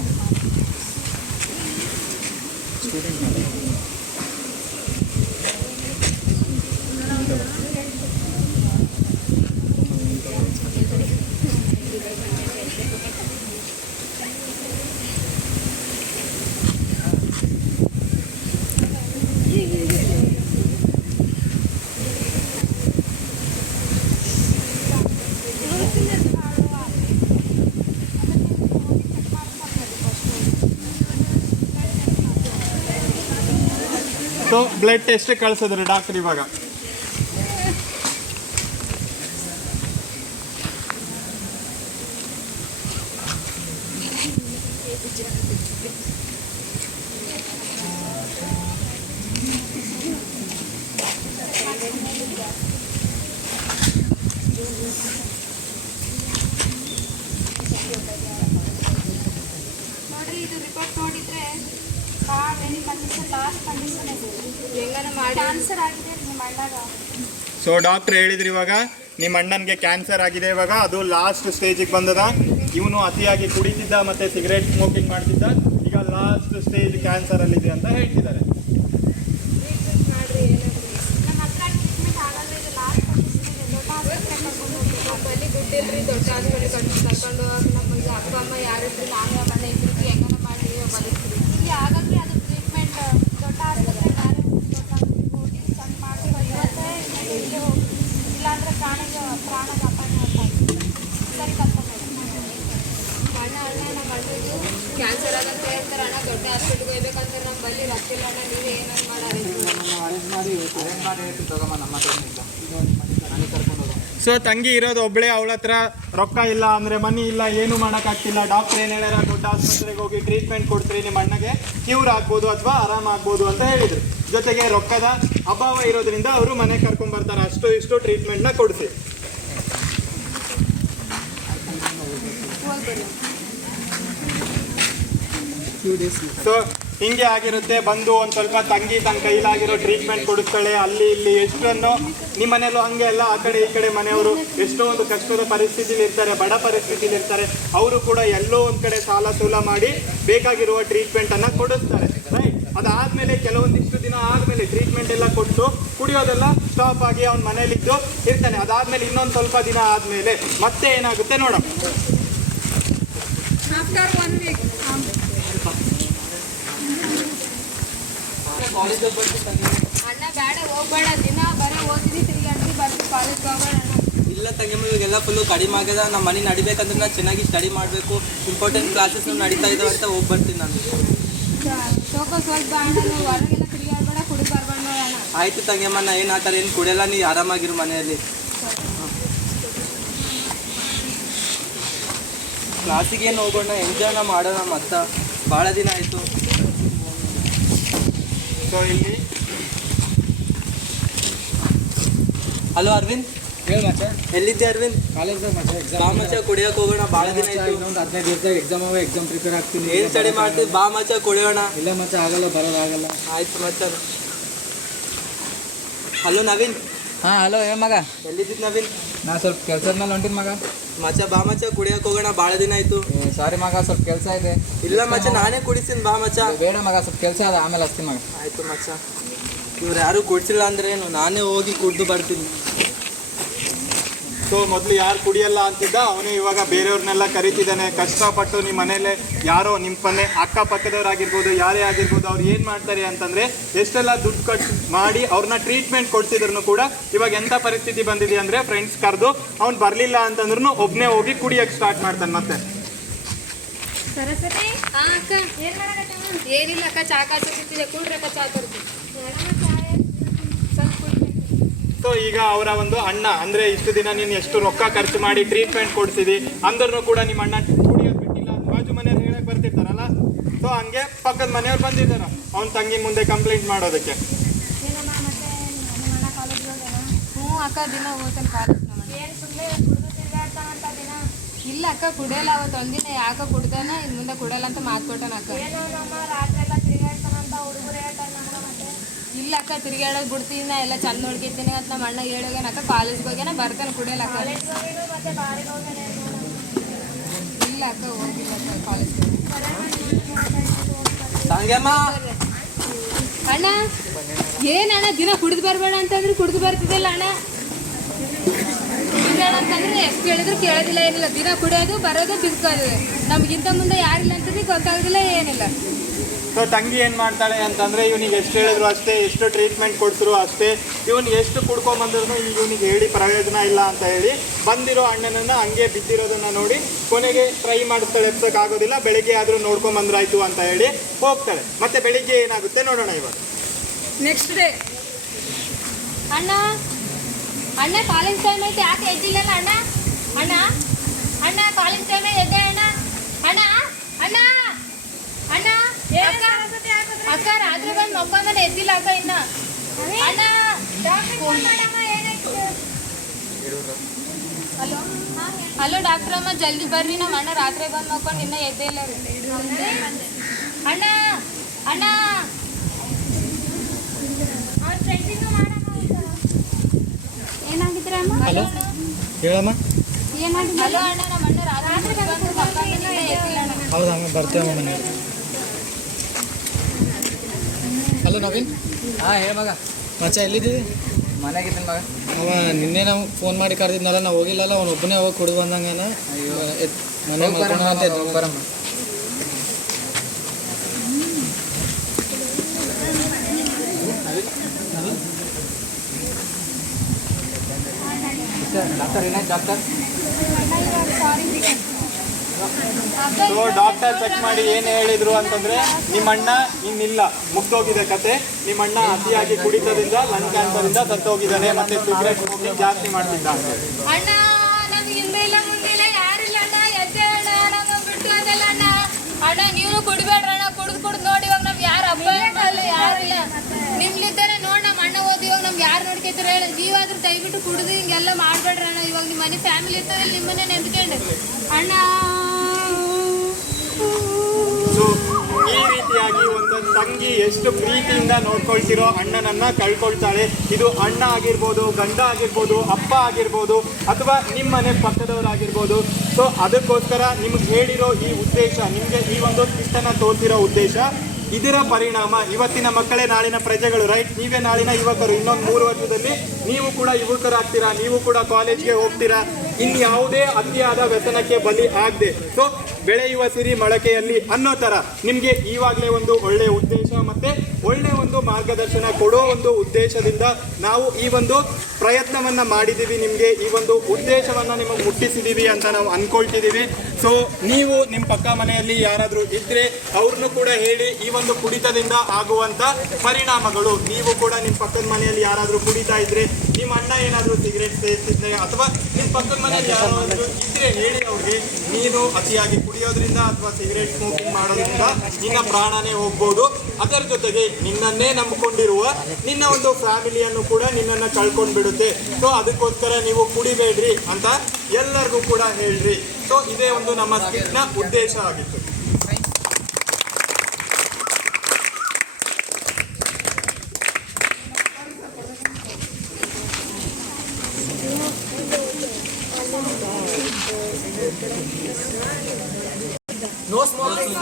ಸೊ ಬ್ಲಡ್ ಟೆಸ್ಟ್ ಕಳ್ಸಿದ್ರು ಡಾಕ್ಟರ್ ಇವಾಗ. ನೋಡ್ರಿ ಇದು ರಿಪೋರ್ಟ್ ನೋಡಿದ್ರೆ ಭಾಳ ವೆರಿ ಕಂಡೀಷನ್, ಲಾಸ್ಟ್ ಕಂಡೀಷನ್ ಇದೆ. ಹೆಂಗನ ಮಾಡಿ ಕ್ಯಾನ್ಸರ್ ಆಗಿದೆ ನಿಮ್ಮ ಅಣ್ಣಗ. ಸೊ ಡಾಕ್ಟರ್ ಹೇಳಿದ್ರು ಇವಾಗ ನಿಮ್ಮ ಅಣ್ಣನಿಗೆ ಕ್ಯಾನ್ಸರ್ ಆಗಿದೆ. ಇವಾಗ ಅದು ಲಾಸ್ಟ್ ಸ್ಟೇಜಿಗೆ ಬಂದದ. ಇವನು ಅತಿಯಾಗಿ ಕುಡಿತಿದ್ದ ಮತ್ತೆ ಸಿಗರೇಟ್ ಸ್ಮೋಕಿಂಗ್ ಮಾಡ್ತಿದ್ದ. ಈಗ ಲಾಸ್ಟ್ ಸ್ಟೇಜ್ ಕ್ಯಾನ್ಸರ್ ಅಲ್ಲಿದೆ ಅಂತ ಹೇಳ್ತಿದ್ದಾರೆ. ನಮ್ಮ ಹತ್ರ ಟ್ರೀಟ್ಮೆಂಟ್ ಆಗಲ್ಲ, ಇದು ಲಾಸ್ಟ್ ಕಂಡೀಷನ್ ಇದೆ. ದೊಡ್ಡ ಹಾಸ್ಪಿಟಲ್ ಕರ್ಕೊಂಡು ಹೋಗ್ಬೇಕು. ಬಲ್ಲಿ ದುಡ್ಡಿಲ್ರಿ, ದೊಡ್ಡ ಹಾಸ್ಪಿಟಲ್ ಕರ್ಕೊಂಡು ಹೋಗಿ ನಮಗೆ ಅಪ್ಪ ಅಮ್ಮ ಯಾರಿದ್ರು ನಾವೇ ಮನೆ ಇದ್ರಿಗೆ ಹೆಂಗನ ಮಾಡಿ ಬಲಿಸ್ತೀವಿ. ಇಲ್ಲಿ ಆಗಲ್ರಿ ಅದು ಟ್ರೀಟ್ಮೆಂಟ್. ದೊಡ್ಡ ಆಸ್ಪತ್ರೆ ಯಾರು ಹೋಗಿ ಚೆಕ್ ಮಾಡಿ ಇವತ್ತೇ ಇಲ್ಲಿಗೆ ಹೋಗಿ, ಇಲ್ಲಾಂದ್ರೆ ಪ್ರಾಣದ ಅಪಾಯ ಆಗ್ತದೆ. ಸರಿ ಕರ್ಕೊಂಡು ಹೋಗಿ. ನಮ್ಮ ಅಣ್ಣದು ಕ್ಯಾನ್ಸರ್ ಆಗಂತ ಹೇಳ್ತಾರೆ ಅಣ್ಣ, ದೊಡ್ಡ ಹಾಸ್ಪಿಟ್ಲ್ಗೆ ಹೋಗ್ಬೇಕಂದ್ರೆ ನಮ್ಮ ಬಲ್ಲಿ ರೊಕ್ಕ ಇಲ್ಲ ಅಣ್ಣ, ನೀವೇ ಏನಾದ್ರು ಮಾಡಾರಿ. ಅರೇಂಜ್ ಮಾಡಿ ಹೇಳ್ತೀನಿ ತಗೊಮ್ಮ, ನಮ್ಮ ಹತ್ರ ಏನಿಲ್ಲ, ನನಗೆ ಕರ್ಕೊಂಡು ಹೋಗೋ. ಸೊ ತಂಗಿ ಇರೋದು ಒಬ್ಬಳೇ, ಅವಳ ಹತ್ರ ರೊಕ್ಕ ಇಲ್ಲ, ಅಂದರೆ ಮನಿ ಇಲ್ಲ, ಏನು ಮಾಡೋಕ್ಕಾಗ್ತಿಲ್ಲ. ಡಾಕ್ಟರ್ ಏನು ಹೇಳ್ಯಾರ, ದೊಡ್ಡ ಆಸ್ಪತ್ರೆಗೆ ಹೋಗಿ ಟ್ರೀಟ್ಮೆಂಟ್ ಕೊಡ್ತೀರಿ, ನಿಮ್ಮ ಅಣ್ಣಗೆ ಕ್ಯೂರ್ ಆಗ್ಬೋದು ಅಥವಾ ಆರಾಮಾಗ್ಬೋದು ಅಂತ ಹೇಳಿದ್ರು. ಜೊತೆಗೆ ರೊಕ್ಕದ ಅಭಾವ ಇರೋದ್ರಿಂದ ಅವರು ಮನೆಗೆ ಕರ್ಕೊಂಡ್ಬರ್ತಾರೆ. ಅಷ್ಟು ಇಷ್ಟು ಟ್ರೀಟ್ಮೆಂಟ್ನ ಕೊಡಿಸಿ. ಸೊ ಹಿಂಗೆ ಆಗಿರುತ್ತೆ. ಬಂದು ಒಂದು ಸ್ವಲ್ಪ ತಂಗಿ ತನ್ನ ಕೈಲಾಗಿರೋ ಟ್ರೀಟ್ಮೆಂಟ್ ಕೊಡಿಸ್ತಾಳೆ. ಅಲ್ಲಿ ಇಲ್ಲಿ ಎಷ್ಟನ್ನು ನಿಮ್ಮ ಮನೇಲೂ ಹಂಗೆ ಎಲ್ಲ ಆ ಕಡೆ ಈ ಕಡೆ ಮನೆಯವರು ಎಷ್ಟೋ ಒಂದು ಕಷ್ಟದ ಪರಿಸ್ಥಿತಿಲಿ ಇರ್ತಾರೆ, ಬಡ ಪರಿಸ್ಥಿತಿಲಿ ಇರ್ತಾರೆ. ಅವರು ಕೂಡ ಎಲ್ಲೋ ಒಂದು ಕಡೆ ಸಾಲ ಸೂಲ ಮಾಡಿ ಬೇಕಾಗಿರುವ ಟ್ರೀಟ್ಮೆಂಟನ್ನು ಕೊಡಿಸ್ತಾರೆ. ರೈಟ್. ಅದಾದಮೇಲೆ ಕೆಲವೊಂದಿಷ್ಟು ದಿನ ಆದಮೇಲೆ ಟ್ರೀಟ್ಮೆಂಟ್ ಎಲ್ಲ ಕೊಟ್ಟು ಕುಡಿಯೋದೆಲ್ಲ ಸ್ಟಾಪ್ ಆಗಿ ಅವ್ನ ಮನೇಲಿದ್ದು ಇರ್ತಾನೆ. ಅದಾದಮೇಲೆ ಇನ್ನೊಂದು ಸ್ವಲ್ಪ ದಿನ ಆದಮೇಲೆ ಮತ್ತೆ ಏನಾಗುತ್ತೆ ನೋಡೋಣ. ಆಫ್ಟರ್ 1 ವೀಕ್ ಕಾಲೇಜ್ ಹೋಗ್ಬಿಟ್ಟು ಅಣ್ಣ ಬೇಡ ಹೋಗ್ಬೇಡ, ದಿನ ಬರೀ ಓದಿನಿ ತಿರುಗಾಡ್ತಿ ಬರ್ತೀವಿ, ಕಾಲೇಜ್ಗೆ ಹೋಗೋಣ. ಇಲ್ಲ ತಂಗಿಯಮ್ಮ, ಇವಾಗೆಲ್ಲ ಫುಲ್ಲು ಕಡಿಮೆ ಆಗ್ಯದ. ನಮ್ಮ ಮನೆ ನಡಿಬೇಕಂದ್ರೆ ನಾನು ಚೆನ್ನಾಗಿ ಸ್ಟಡಿ ಮಾಡಬೇಕು, ಇಂಪಾರ್ಟೆಂಟ್ ಕ್ಲಾಸಸ್ ನಡೀತಾ ಇದ್ದಾವೆ ಅಂತ ಹೋಗ್ಬರ್ತೀನಿ ನಾನು. ಸ್ವಲ್ಪ ಸ್ವಲ್ಪ ಅಣ್ಣ, ನೀವು ಹೊರಗೆಲ್ಲ ತಿರುಗಾಡ್ಬೇಡ, ಕುಡಿದು ಬರ್ಬೇಡ ಅಣ್ಣ. ಆಯಿತು ತಂಗಿಯಮ್ಮ, ನಾ ಏನು ಆ ಥರ ಏನು ಕುಡಿಯಲ್ಲ, ನೀ ಆರಾಮಾಗಿರು ಮನೆಯಲ್ಲಿ. ಕ್ಲಾಸಿಗೆ ಏನು ಹೋಗೋಣ, ಎಂಜಾಯ್ನ ಮಾಡೋಣ. ಮತ್ತೆ ಭಾಳ ದಿನ ಆಯಿತು. ಸೊ ಇಲ್ಲಿ ಹಲೋ ಅರವಿಂದ್, ಹೇಳಿ ಮಚ್ಚ. ಎಲ್ಲಿದ್ದೆ ಅರವಿಂದ್? ಕಾಲೇಜ್ದಾಗ ಮಚ್ಚ ಎಕ್ಸಾಮ್. ಬಾ ಮಚ್ಚ ಕುಡಿಯೋಕೆ ಹೋಗೋಣ, ಭಾಳ ದಿನ ಆಯ್ತು. ಇನ್ನೊಂದು 15 ದಿವಸದಾಗ ಎಕ್ಸಾಮ್ ಅವ, ಎಕ್ಸಾಮ್ ಪ್ರಿಪೇರ್ ಆಗ್ತೀನಿ. ಏನು ಸ್ಟಡಿ ಮಾಡ್ತೀವಿ? ಬಾ ಮಚ್ಚ ಕುಡಿಯೋಣ. ಇಲ್ಲ ಮಚ್ಚ, ಆಗಲ್ಲ, ಬರೋದಾಗಲ್ಲ. ಆಯ್ತು ಮಚ್ಚ. ಹಲೋ ನವೀನ್, ಹಾಂ ಹಲೋ ಹೇಳಿ ಮಗ. ಎಲ್ಲಿದ್ದಿದ್ದು ನವೀನ್? ನಾ ಸ್ವಲ್ಪ ಕೆಲ್ಸದ ಮೇಲೆ ಹೊಂಟಿನಿ ಮಗ. ಮಚ್ಚ ಬಾ ಮಚ್ಚ ಕುಡಿಯೋಕೆ ಹೋಗೋಣ, ಭಾಳ ದಿನ ಆಯ್ತು. ಸಾರಿ ಮಗ, ಸ್ವಲ್ಪ ಕೆಲಸ ಇದೆ. ಇಲ್ಲ ಮಚ್ಚ, ನಾನೇ ಕುಡಿಸ್ತೀನಿ, ಬಾ ಮಚ್ಚ. ಬೇಡ ಮಗ, ಸ್ವಲ್ಪ ಕೆಲಸ ಅದ, ಆಮೇಲೆ ಹಚ್ತೀನಿ ಮಗ. ಆಯ್ತು ಮಚ್ಚ. ಇವ್ರು ಯಾರು ಕುಡ್ಸಿಲ್ಲ ಅಂದ್ರೆ ಏನು, ನಾನೇ ಹೋಗಿ ಕುಡ್ದು ಬರ್ತೀನಿ. ಸೊ ಮೊದಲು ಯಾರು ಕುಡಿಯಲ್ಲ ಅಂತಿದ್ದ ಅವನು ಇವಾಗ ಬೇರೆಯವ್ರನ್ನೆಲ್ಲ ಕರಿತಿದ್ದಾನೆ. ಕಷ್ಟಪಟ್ಟು ನಿಮ್ಮ ಮನೇಲೆ ಯಾರೋ ನಿಮ್ಮ ಮನೆ ಅಕ್ಕಪಕ್ಕದವ್ರಾಗಿರ್ಬೋದು, ಯಾರೇ ಆಗಿರ್ಬೋದು, ಅವ್ರು ಏನು ಮಾಡ್ತಾರೆ ಅಂತಂದರೆ ಎಷ್ಟೆಲ್ಲ ದುಡ್ಡು ಖರ್ಚು ಮಾಡಿ ಅವ್ರನ್ನ ಟ್ರೀಟ್ಮೆಂಟ್ ಕೊಡ್ಸಿದ್ರು ಕೂಡ ಇವಾಗ ಎಂಥ ಪರಿಸ್ಥಿತಿ ಬಂದಿದೆ ಅಂದರೆ ಫ್ರೆಂಡ್ಸ್ ಕರೆದು ಅವ್ನು ಬರಲಿಲ್ಲ ಅಂತಂದ್ರೂ ಒಬ್ಬನೇ ಹೋಗಿ ಕುಡಿಯೋಕ್ಕೆ ಸ್ಟಾರ್ಟ್ ಮಾಡ್ತಾನೆ ಮತ್ತೆ. ಸರಸ್ವತಿ ಅಕ್ಕ ಏನ್ ಮಾಡಕತ್ತಮ್ಮ? ಏನಿಲ್ಲ ಅಕ್ಕ, ಚಾ ಕಾಸಕ್ಕಿದೆ, ಕುಡ್ರಕ್ಕ ಚಾ ತರ್ತೀನಿ. ಸ್ವಲ್ಪ ಕುಡ್ಬೇಕು. ಸೊ ಈಗ ಅವರ ಒಂದು ಅಣ್ಣ ಅಂದರೆ ಇಷ್ಟು ದಿನ ನೀನು ಎಷ್ಟು ರೊಕ್ಕ ಖರ್ಚು ಮಾಡಿ ಟ್ರೀಟ್ಮೆಂಟ್ ಕೊಡ್ಸಿದಿ ಅಂದ್ರೂ ಕೂಡ ನಿಮ್ಮ ಅಣ್ಣ ಕುಡಿಯೋದು ಬಿಟ್ಟಿಲ್ಲ ಅಂತ ಬಾಜು ಮನೆಯವ್ರು ಹೇಳಕ್ಕೆ ಬರ್ತಿರ್ತಾರಲ್ಲ. ಸೊ ಹಂಗೆ ಪಕ್ಕದ ಮನೆಯವ್ರು ಬಂದಿದ್ದಾರೆ ಅವ್ನ ತಂಗಿ ಮುಂದೆ ಕಂಪ್ಲೇಂಟ್ ಮಾಡೋದಕ್ಕೆ. ಏನಮ್ಮ ಮತ್ತೆ ನಿಮ್ಮ ಅಣ್ಣ ಕಾಲೇಜ್ಗೆ ಹೋಗ್ಯಾನ? ಹ್ಞೂ ಅಕ್ಕ, ದಿನ ಹೋಗ್ತಾನೆ ಕಾಲೇಜ್. ಏನು ಸುಮ್ಮನೆ ಕುಡಿದು ತಿರ್ಗಾಡ್ತಾನಂತ ದಿನ? ಇಲ್ಲ ಅಕ್ಕ, ಕುಡಿಯಲ್ಲ. ಅವತ್ತು ಒಂದಿನ ಯಾಕೆ ಕುಡ್ದಾನ, ಇನ್ನು ಮುಂದೆ ಕುಡಿಯಲ್ಲ ಅಂತ ಮಾತು ಕೊಟ್ಟಾನ ಅಕ್ಕ. ಏನೋ ನಮ್ಮ ರಾತ್ರಿ ಎಲ್ಲ ತಿರ್ಗಾಡ್ತಾನಂತ ಹುಡುಗರು ಹೇಳ್ತಾರೆ ನಮ್ಗೆ. ಮತ್ತೆ ಇಲ್ಲ ಅಕ್ಕ, ತಿರುಗಾಡೋದು ಬಿಡ್ತೀನಿ, ನಾ ಎಲ್ಲ ಚಂದ ನೋಡ್ಕೊತೀನಿ ಅಂತ ನಮ್ಮ ಅಣ್ಣ ಹೇಳೋಗೇನ ಅಕ್ಕ. ಕಾಲೇಜ್ಗೆ ಹೋಗ್ಯಾನ, ಬರ್ತಾನೆ, ಕುಡಿಯಲ್ಲ ಅಕ್ಕ. ಕಾಲೇಜ್ಗೆ ಹೋಗಿದ್ದು ಮತ್ತೆ ಬಾರಿಗೆ ಹೋಗ್ಯಾನೆ. ಇಲ್ಲ ಅಕ್ಕ, ಹೋಗಿಲ್ಲ ಅಕ್ಕ ಕಾಲೇಜ್ಗೆ. ಸಂಗಮ್ಮ, ಅಣ್ಣ ಏನಣ್ಣ, ದಿನ ಕುಡಿದು ಬರಬೇಡ ಅಂತಂದ್ರೆ ಕುಡಿದು ಬರ್ತಿದ್ದಿಲ್ಲ ಅಣ್ಣ. ಕುಡಿಬೇಡ ಅಂತಂದ್ರೆ ಎಷ್ಟು ಕೇಳಿದ್ರು ಕೇಳೋದಿಲ್ಲ, ಏನಿಲ್ಲ. ದಿನ ಕುಡಿಯೋದು ಬರೋದು ತಿಳ್ಕೋದು. ನಮಗಿಂತ ಮುಂದೆ ಯಾರಿಲ್ಲ ಅಂತಂದ್ರೆ ಗೊತ್ತಾಗೋದಿಲ್ಲ, ಏನಿಲ್ಲ. ಸೊ ತಂಗಿ ಏನು ಮಾಡ್ತಾಳೆ ಅಂತಂದರೆ ಇವನಿಗೆ ಎಷ್ಟು ಹೇಳಿದ್ರು ಅಷ್ಟೇ, ಎಷ್ಟು ಟ್ರೀಟ್ಮೆಂಟ್ ಕೊಡ್ಸಿದ್ರು ಅಷ್ಟೇ, ಇವನು ಎಷ್ಟು ಕುಡ್ಕೊಂಬಂದ್ರೂ ಇವನಿಗೆ ಹೇಳಿ ಪ್ರಯೋಜನ ಇಲ್ಲ ಅಂತ ಹೇಳಿ ಬಂದಿರೋ ಅಣ್ಣನನ್ನು ಹಂಗೆ ಬಿದ್ದಿರೋದನ್ನು ನೋಡಿ ಕೊನೆಗೆ ಟ್ರೈ ಮಾಡಿಸ್ತಾಳೆ, ಎಬ್ಸೋಕ್ಕಾಗೋದಿಲ್ಲ. ಬೆಳಿಗ್ಗೆ ಆದರೂ ನೋಡ್ಕೊಂಬಂದ್ರಾಯ್ತು ಅಂತ ಹೇಳಿ ಹೋಗ್ತಾಳೆ. ಮತ್ತೆ ಬೆಳಿಗ್ಗೆ ಏನಾಗುತ್ತೆ ನೋಡೋಣ ಇವಾಗ. Next day. ಅಣ್ಣ ಅಣ್ಣ ಕಾಲೇಜ್ ಟೈಮ್ ಐತೆ, ಯಾಕೆ ಎದ್ದಿಲ್ಲ ಅಣ್ಣ? ಅಣ್ಣ ಅಣ್ಣ ಕಾಲೇಜ್ ಟೈಮ್ ಎದ್ದೆ ಅಣ್ಣ. ಅಣ್ಣ ಅಣ್ಣ ಅಣ್ಣ ಅಕ್ಕ, ರಾತ್ರಿ ಬಂದು ಮಕ್ಕೊಂದ್ರೆ ಎದ್ದಿಲ್ಲ ಅಕ್ಕ ಇನ್ನ. ಅಣ್ಣ ಹಲೋ ಹಲೋ ಡಾಕ್ಟ್ರ್ ಅಮ್ಮ, ಜಲ್ದಿ ಬರ್ರಿ, ನಮ್ಮ ಅಣ್ಣ ರಾತ್ರಿ ಬಂದು ಮಕ್ಕೊಂಡು ಇನ್ನ ಎದ್ದೇ ಇಲ್ಲ. ಅಣ್ಣ ಅಣ್ಣ ಏನಾಗಿದ್ರೆ ಅಮ್ಮ? ಹಲೋ ಹೇಳಮ್ಮ. ಏನಾಗಿದೆ? ಹಲೋ ಅಣ್ಣ, ನಮ್ಮ ಅಣ್ಣ ರಾತ್ರಿ ಬಂದು ಮಕ್ಕೊಂಡು ಇನ್ನ ಎದ್ದಿಲ್ಲ ಅಣ್ಣ. ಹೌದಾ, ಹಂಗೆ ಬರ್ತೇವಮ್ಮ ಮನೆಯವ್ರು. ಹಲೋ ನವೀನ್. ಹಾಂ ಹೇಳಿ ಮಗ. ಮಚ್ಚ ಎಲ್ಲಿದ್ದೀವಿ? ಮನೆಗಿದ್ದೀನಿ ಮಗ. ಅವ ನಿನ್ನೆ ನಾವು ಫೋನ್ ಮಾಡಿ ಕರೆದಿದ್ನಲ್ಲ, ನಾವು ಹೋಗಿಲ್ಲಲ್ಲ. ಅವ್ನು ಒಬ್ಬನೇ ಹೋಗಿ ಕುಡಿದು ಬಂದಂಗನ ಮನೆ ಮಲ್ಕೋಣ ಅಂತ ಇದ್ದ. ಬರಮ್ಮ. ಡಾಕ್ಟರ್ ಏನಾಯ್ತು ಡಾಕ್ಟರ್? ಸೊ ಡಾಕ್ಟರ್ ಚೆಕ್ ಮಾಡಿ ಏನು ಹೇಳಿದ್ರು ಅಂತಂದರೆ ನಿಮ್ಮ ಅಣ್ಣ ಇನ್ನಿಲ್ಲ, ಮುಗ್ದೋಗಿದೆ ಕತೆ. ನಿಮ್ಮ ಅಣ್ಣ ಅತಿಯಾಗಿ ಕುಡಿತದಿಂದ ಲಂಗ್ ಕ್ಯಾನ್ಸರಿಂದ ಸತ್ತೋಗಿದ್ದಾನೆ, ಮತ್ತೆ ಸಿಗರೇಟ್ ಸ್ಮೋಕಿಂಗ್ ಜಾಸ್ತಿ ಮಾಡ್ತಿದ್ದ. ಅಣ್ಣ ನಮ್ಗೆ ಹಿಂದೆ ಇಲ್ಲ ಮುಂದೆ ಇಲ್ಲ ಯಾರಿಲ್ಲ ಅಣ್ಣ, ಎದ್ದೆ ಅಣ್ಣ, ನಮಗೆ ಬಿಟ್ಟು ಅದಲ್ಲ ಅಣ್ಣ. ಅಣ್ಣ ನೀವು ಕುಡಿಬೇಡ್ರ ಅಣ್ಣ, ಕುಡ್ದು ನೋಡಿ ಇವಾಗ ನಮ್ಗೆ ಯಾರು ಹಬ್ಬ ಅಲ್ಲ, ಯಾರಿಲ್ಲ. ನಿಮ್ಲಿದ್ದಾನೆ ನೋಡಿ ನಮ್ಮ ಅಣ್ಣ ಓದಿ ಇವಾಗ ನಮ್ಗೆ ಯಾರು ನೋಡ್ಕೊತಾರ ಹೇಳಿ. ನೀವಾದ್ರೂ ದಯವಿಟ್ಟು ಕುಡಿದು ಹಿಂಗೆಲ್ಲ ಮಾಡ್ಬೇಡ್ರ ಅಣ್ಣ. ಇವಾಗ ನಿಮ್ಮ ಮನೆ ಫ್ಯಾಮಿಲಿ ಇರ್ತದೆ, ನಿಮ್ಮನೆ ನೆನ್ಕೊಂಡು ಅಣ್ಣ. ಸೊ ಈ ರೀತಿಯಾಗಿ ಒಂದು ತಂಗಿ ಎಷ್ಟು ಪ್ರೀತಿಯಿಂದ ನೋಡ್ಕೊಳ್ತಿರೋ ಅಣ್ಣನನ್ನ ಕಳ್ಕೊಳ್ತಾಳೆ. ಇದು ಅಣ್ಣ ಆಗಿರ್ಬೋದು, ಗಂಡ ಆಗಿರ್ಬೋದು, ಅಪ್ಪ ಆಗಿರ್ಬೋದು, ಅಥವಾ ನಿಮ್ಮ ಮನೆ ಪಕ್ಕದವರಾಗಿರ್ಬೋದು. ಸೊ ಅದಕ್ಕೋಸ್ಕರ ನಿಮ್ಗೆ ಹೇಳಿರೋ ಈ ಉದ್ದೇಶ, ನಿಮಗೆ ಈ ಒಂದು ಕಿಟ್ಟನ್ನು ತೋರಿಸಿರೋ ಉದ್ದೇಶ, ಇದರ ಪರಿಣಾಮ ಇವತ್ತಿನ ಮಕ್ಕಳೇ ನಾಳಿನ ಪ್ರಜೆಗಳು, ರೈಟ್? ನೀವೇ ನಾಳಿನ ಯುವಕರು. ಇನ್ನೊಂದು 3 ವರ್ಷದಲ್ಲಿ ನೀವು ಕೂಡ ಯುವಕರಾಗ್ತೀರಾ, ನೀವು ಕೂಡ ಕಾಲೇಜ್ಗೆ ಹೋಗ್ತೀರಾ. ಇನ್ಯಾವುದೇ ಅತಿಯಾದ ವ್ಯಸನಕ್ಕೆ ಬಲಿ ಆಗದೆ ಸೊ ಬೆಳೆಯುವ ಸಿರಿ ಮೊಳಕೆಯಲ್ಲಿ ಅನ್ನೋ ಥರ ನಿಮಗೆ ಈವಾಗಲೇ ಒಂದು ಒಳ್ಳೆಯ ಉದ್ದೇಶ ಮತ್ತು ಒಳ್ಳೆಯ ಒಂದು ಮಾರ್ಗದರ್ಶನ ಕೊಡೋ ಒಂದು ಉದ್ದೇಶದಿಂದ ನಾವು ಈ ಒಂದು ಪ್ರಯತ್ನವನ್ನು ಮಾಡಿದ್ದೀವಿ. ನಿಮಗೆ ಈ ಒಂದು ಉದ್ದೇಶವನ್ನು ನಿಮಗೆ ಮುಟ್ಟಿಸಿದ್ದೀವಿ ಅಂತ ನಾವು ಅಂದ್ಕೊಳ್ತಿದ್ದೀವಿ. ಸೊ ನೀವು ನಿಮ್ಮ ಪಕ್ಕ ಮನೆಯಲ್ಲಿ ಯಾರಾದರೂ ಇದ್ರೆ ಅವ್ರನ್ನು ಕೂಡ ಹೇಳಿ ಈ ಒಂದು ಕುಡಿತದಿಂದ ಆಗುವಂತ ಪರಿಣಾಮಗಳು. ನೀವು ಕೂಡ ನಿಮ್ಮ ಪಕ್ಕದ ಮನೆಯಲ್ಲಿ ಯಾರಾದರೂ ಕುಡಿತಾ ಇದ್ರೆ, ನಿಮ್ಮ ಅಣ್ಣ ಏನಾದರೂ ಸಿಗರೇಟ್ ಸೇರ್ತಿದ್ರೆ, ಅಥವಾ ನಿಮ್ಮ ಪಕ್ಕದ ಮನೆಯಲ್ಲಿ ಯಾರಾದರೂ ಇದ್ರೆ ಹೇಳಿ ಅವ್ರಿಗೆ, ನೀನು ಅತಿಯಾಗಿ ಕುಡಿಯೋದ್ರಿಂದ ಅಥವಾ ಸಿಗರೇಟ್ ಸ್ಮೋಕಿಂಗ್ ಮಾಡೋದ್ರಿಂದ ನಿನ್ನ ಪ್ರಾಣನೇ ಹೋಗ್ಬೋದು. ಅದರ ಜೊತೆಗೆ ನಿನ್ನನ್ನೇ ನಂಬಿಕೊಂಡಿರುವ ನಿನ್ನ ಒಂದು ಫ್ಯಾಮಿಲಿಯನ್ನು ಕೂಡ ನಿನ್ನನ್ನು ಕಳ್ಕೊಂಡು ಬಿಡುತ್ತೆ. ಸೊ ಅದಕ್ಕೋಸ್ಕರ ನೀವು ಕುಡಿಬೇಡ್ರಿ ಅಂತ ಎಲ್ಲರಿಗೂ ಕೂಡ ಹೇಳ್ರಿ. ಸೊ ಇದೇ ಒಂದು ನಮ್ಮ ಸ್ಕಿಟ್ನ ಉದ್ದೇಶ ಆಗಿತ್ತು. No smoking,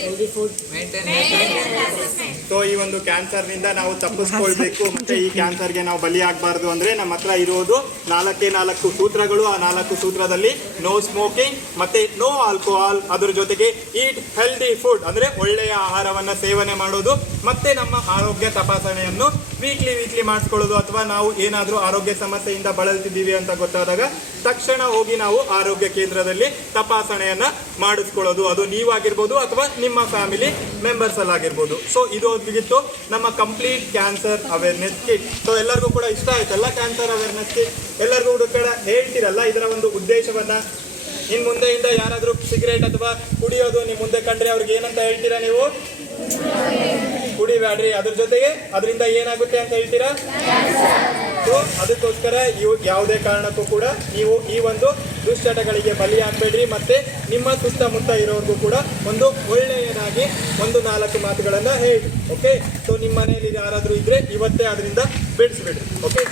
healthy food, so ಈ ಒಂದು ಕ್ಯಾನ್ಸರ್ನಿಂದ ನಾವು ತಪ್ಪಿಸ್ಕೊಳ್ಬೇಕು, ಮತ್ತೆ ಈ ಕ್ಯಾನ್ಸರ್ಗೆ ನಾವು ಬಲಿಯಾಗಬಾರ್ದು ಅಂದ್ರೆ ನಮ್ಮ ಹತ್ರ ಇರೋದು 4 ಸೂತ್ರಗಳು. ಆ 4 ಸೂತ್ರದಲ್ಲಿ ನೋ ಸ್ಮೋಕಿಂಗ್, ಮತ್ತೆ ನೋ ಆಲ್ಕೋಹಾಲ್, ಅದ್ರ ಜೊತೆಗೆ ಈಟ್ ಹೆಲ್ದಿ ಫುಡ್ ಅಂದ್ರೆ ಒಳ್ಳೆಯ ಆಹಾರವನ್ನ ಸೇವನೆ ಮಾಡೋದು, ಮತ್ತೆ ನಮ್ಮ ಆರೋಗ್ಯ ತಪಾಸಣೆಯನ್ನು ವೀಕ್ಲಿ ಮಾಡಿಸ್ಕೊಳ್ಳೋದು. ಅಥವಾ ನಾವು ಏನಾದರೂ ಆರೋಗ್ಯ ಸಮಸ್ಯೆಯಿಂದ ಬಳಲ್ತಿದ್ದೀವಿ ಅಂತ ಗೊತ್ತಾದಾಗ ತಕ್ಷಣ ಹೋಗಿ ನಾವು ಆರೋಗ್ಯ ಕೇಂದ್ರದಲ್ಲಿ ತಪಾಸಣೆಯನ್ನ ಮಾಡಿಸ್ಕೊಳ್ಳೋದು. ಅದು ನೀವಾಗಿರ್ಬೋದು ಅಥವಾ ನಿಮ್ಮ ಫ್ಯಾಮಿಲಿ ಮೆಂಬರ್ಸ್ ಅಲ್ಲಾಗಿರ್ಬೋದು. ಸೊ ಇದು ಹೋಗಿತ್ತು ನಮ್ಮ complete cancer awareness kit. So ಎಲ್ಲರಿಗೂ ಕೂಡ ಇಷ್ಟ ಆಯ್ತಲ್ಲ ಕ್ಯಾನ್ಸರ್ ಅವೇರ್ನೆಸ್ ಕಿಟ್? ಎಲ್ಲರಿಗೂ ಕೂಡ ಹೇಳ್ತಿರಲ್ಲ ಇದರ ಒಂದು ಉದ್ದೇಶವನ್ನ. ಇನ್ನು ಮುಂದೆಯಿಂದ ಯಾರಾದರೂ ಸಿಗರೇಟ್ ಅಥವಾ ಕುಡಿಯೋದು ನಿಮ್ಮ ಮುಂದೆ ಕಂಡ್ರೆ ಅವ್ರಿಗೆ ಏನಂತ ಹೇಳ್ತೀರಾ ನೀವು? ಕುಡಿಬೇಡ್ರಿ. ಅದ್ರ ಜೊತೆಗೆ ಅದರಿಂದ ಏನಾಗುತ್ತೆ ಅಂತ ಹೇಳ್ತೀರಾ? ಸೊ ಅದಕ್ಕೋಸ್ಕರ ಯಾವುದೇ ಕಾರಣಕ್ಕೂ ಕೂಡ ನೀವು ಈ ಒಂದು ದುಶ್ಚಟಗಳಿಗೆ ಬಲಿಯಾಗಬೇಡ್ರಿ. ಮತ್ತೆ ನಿಮ್ಮ ಸುತ್ತಮುತ್ತ ಇರೋರ್ಗೂ ಕೂಡ ಒಂದು ಒಳ್ಳೆಯದಾಗಿ 4 ಮಾತುಗಳನ್ನು ಹೇಳಿ. ಓಕೆ, ಸೊ ನಿಮ್ಮ ಮನೆಯಲ್ಲಿ ಯಾರಾದರೂ ಇದ್ರೆ ಇವತ್ತೇ ಅದರಿಂದ ಬಿಡಿಸ್ಬಿಡ್ರಿ. ಓಕೆ.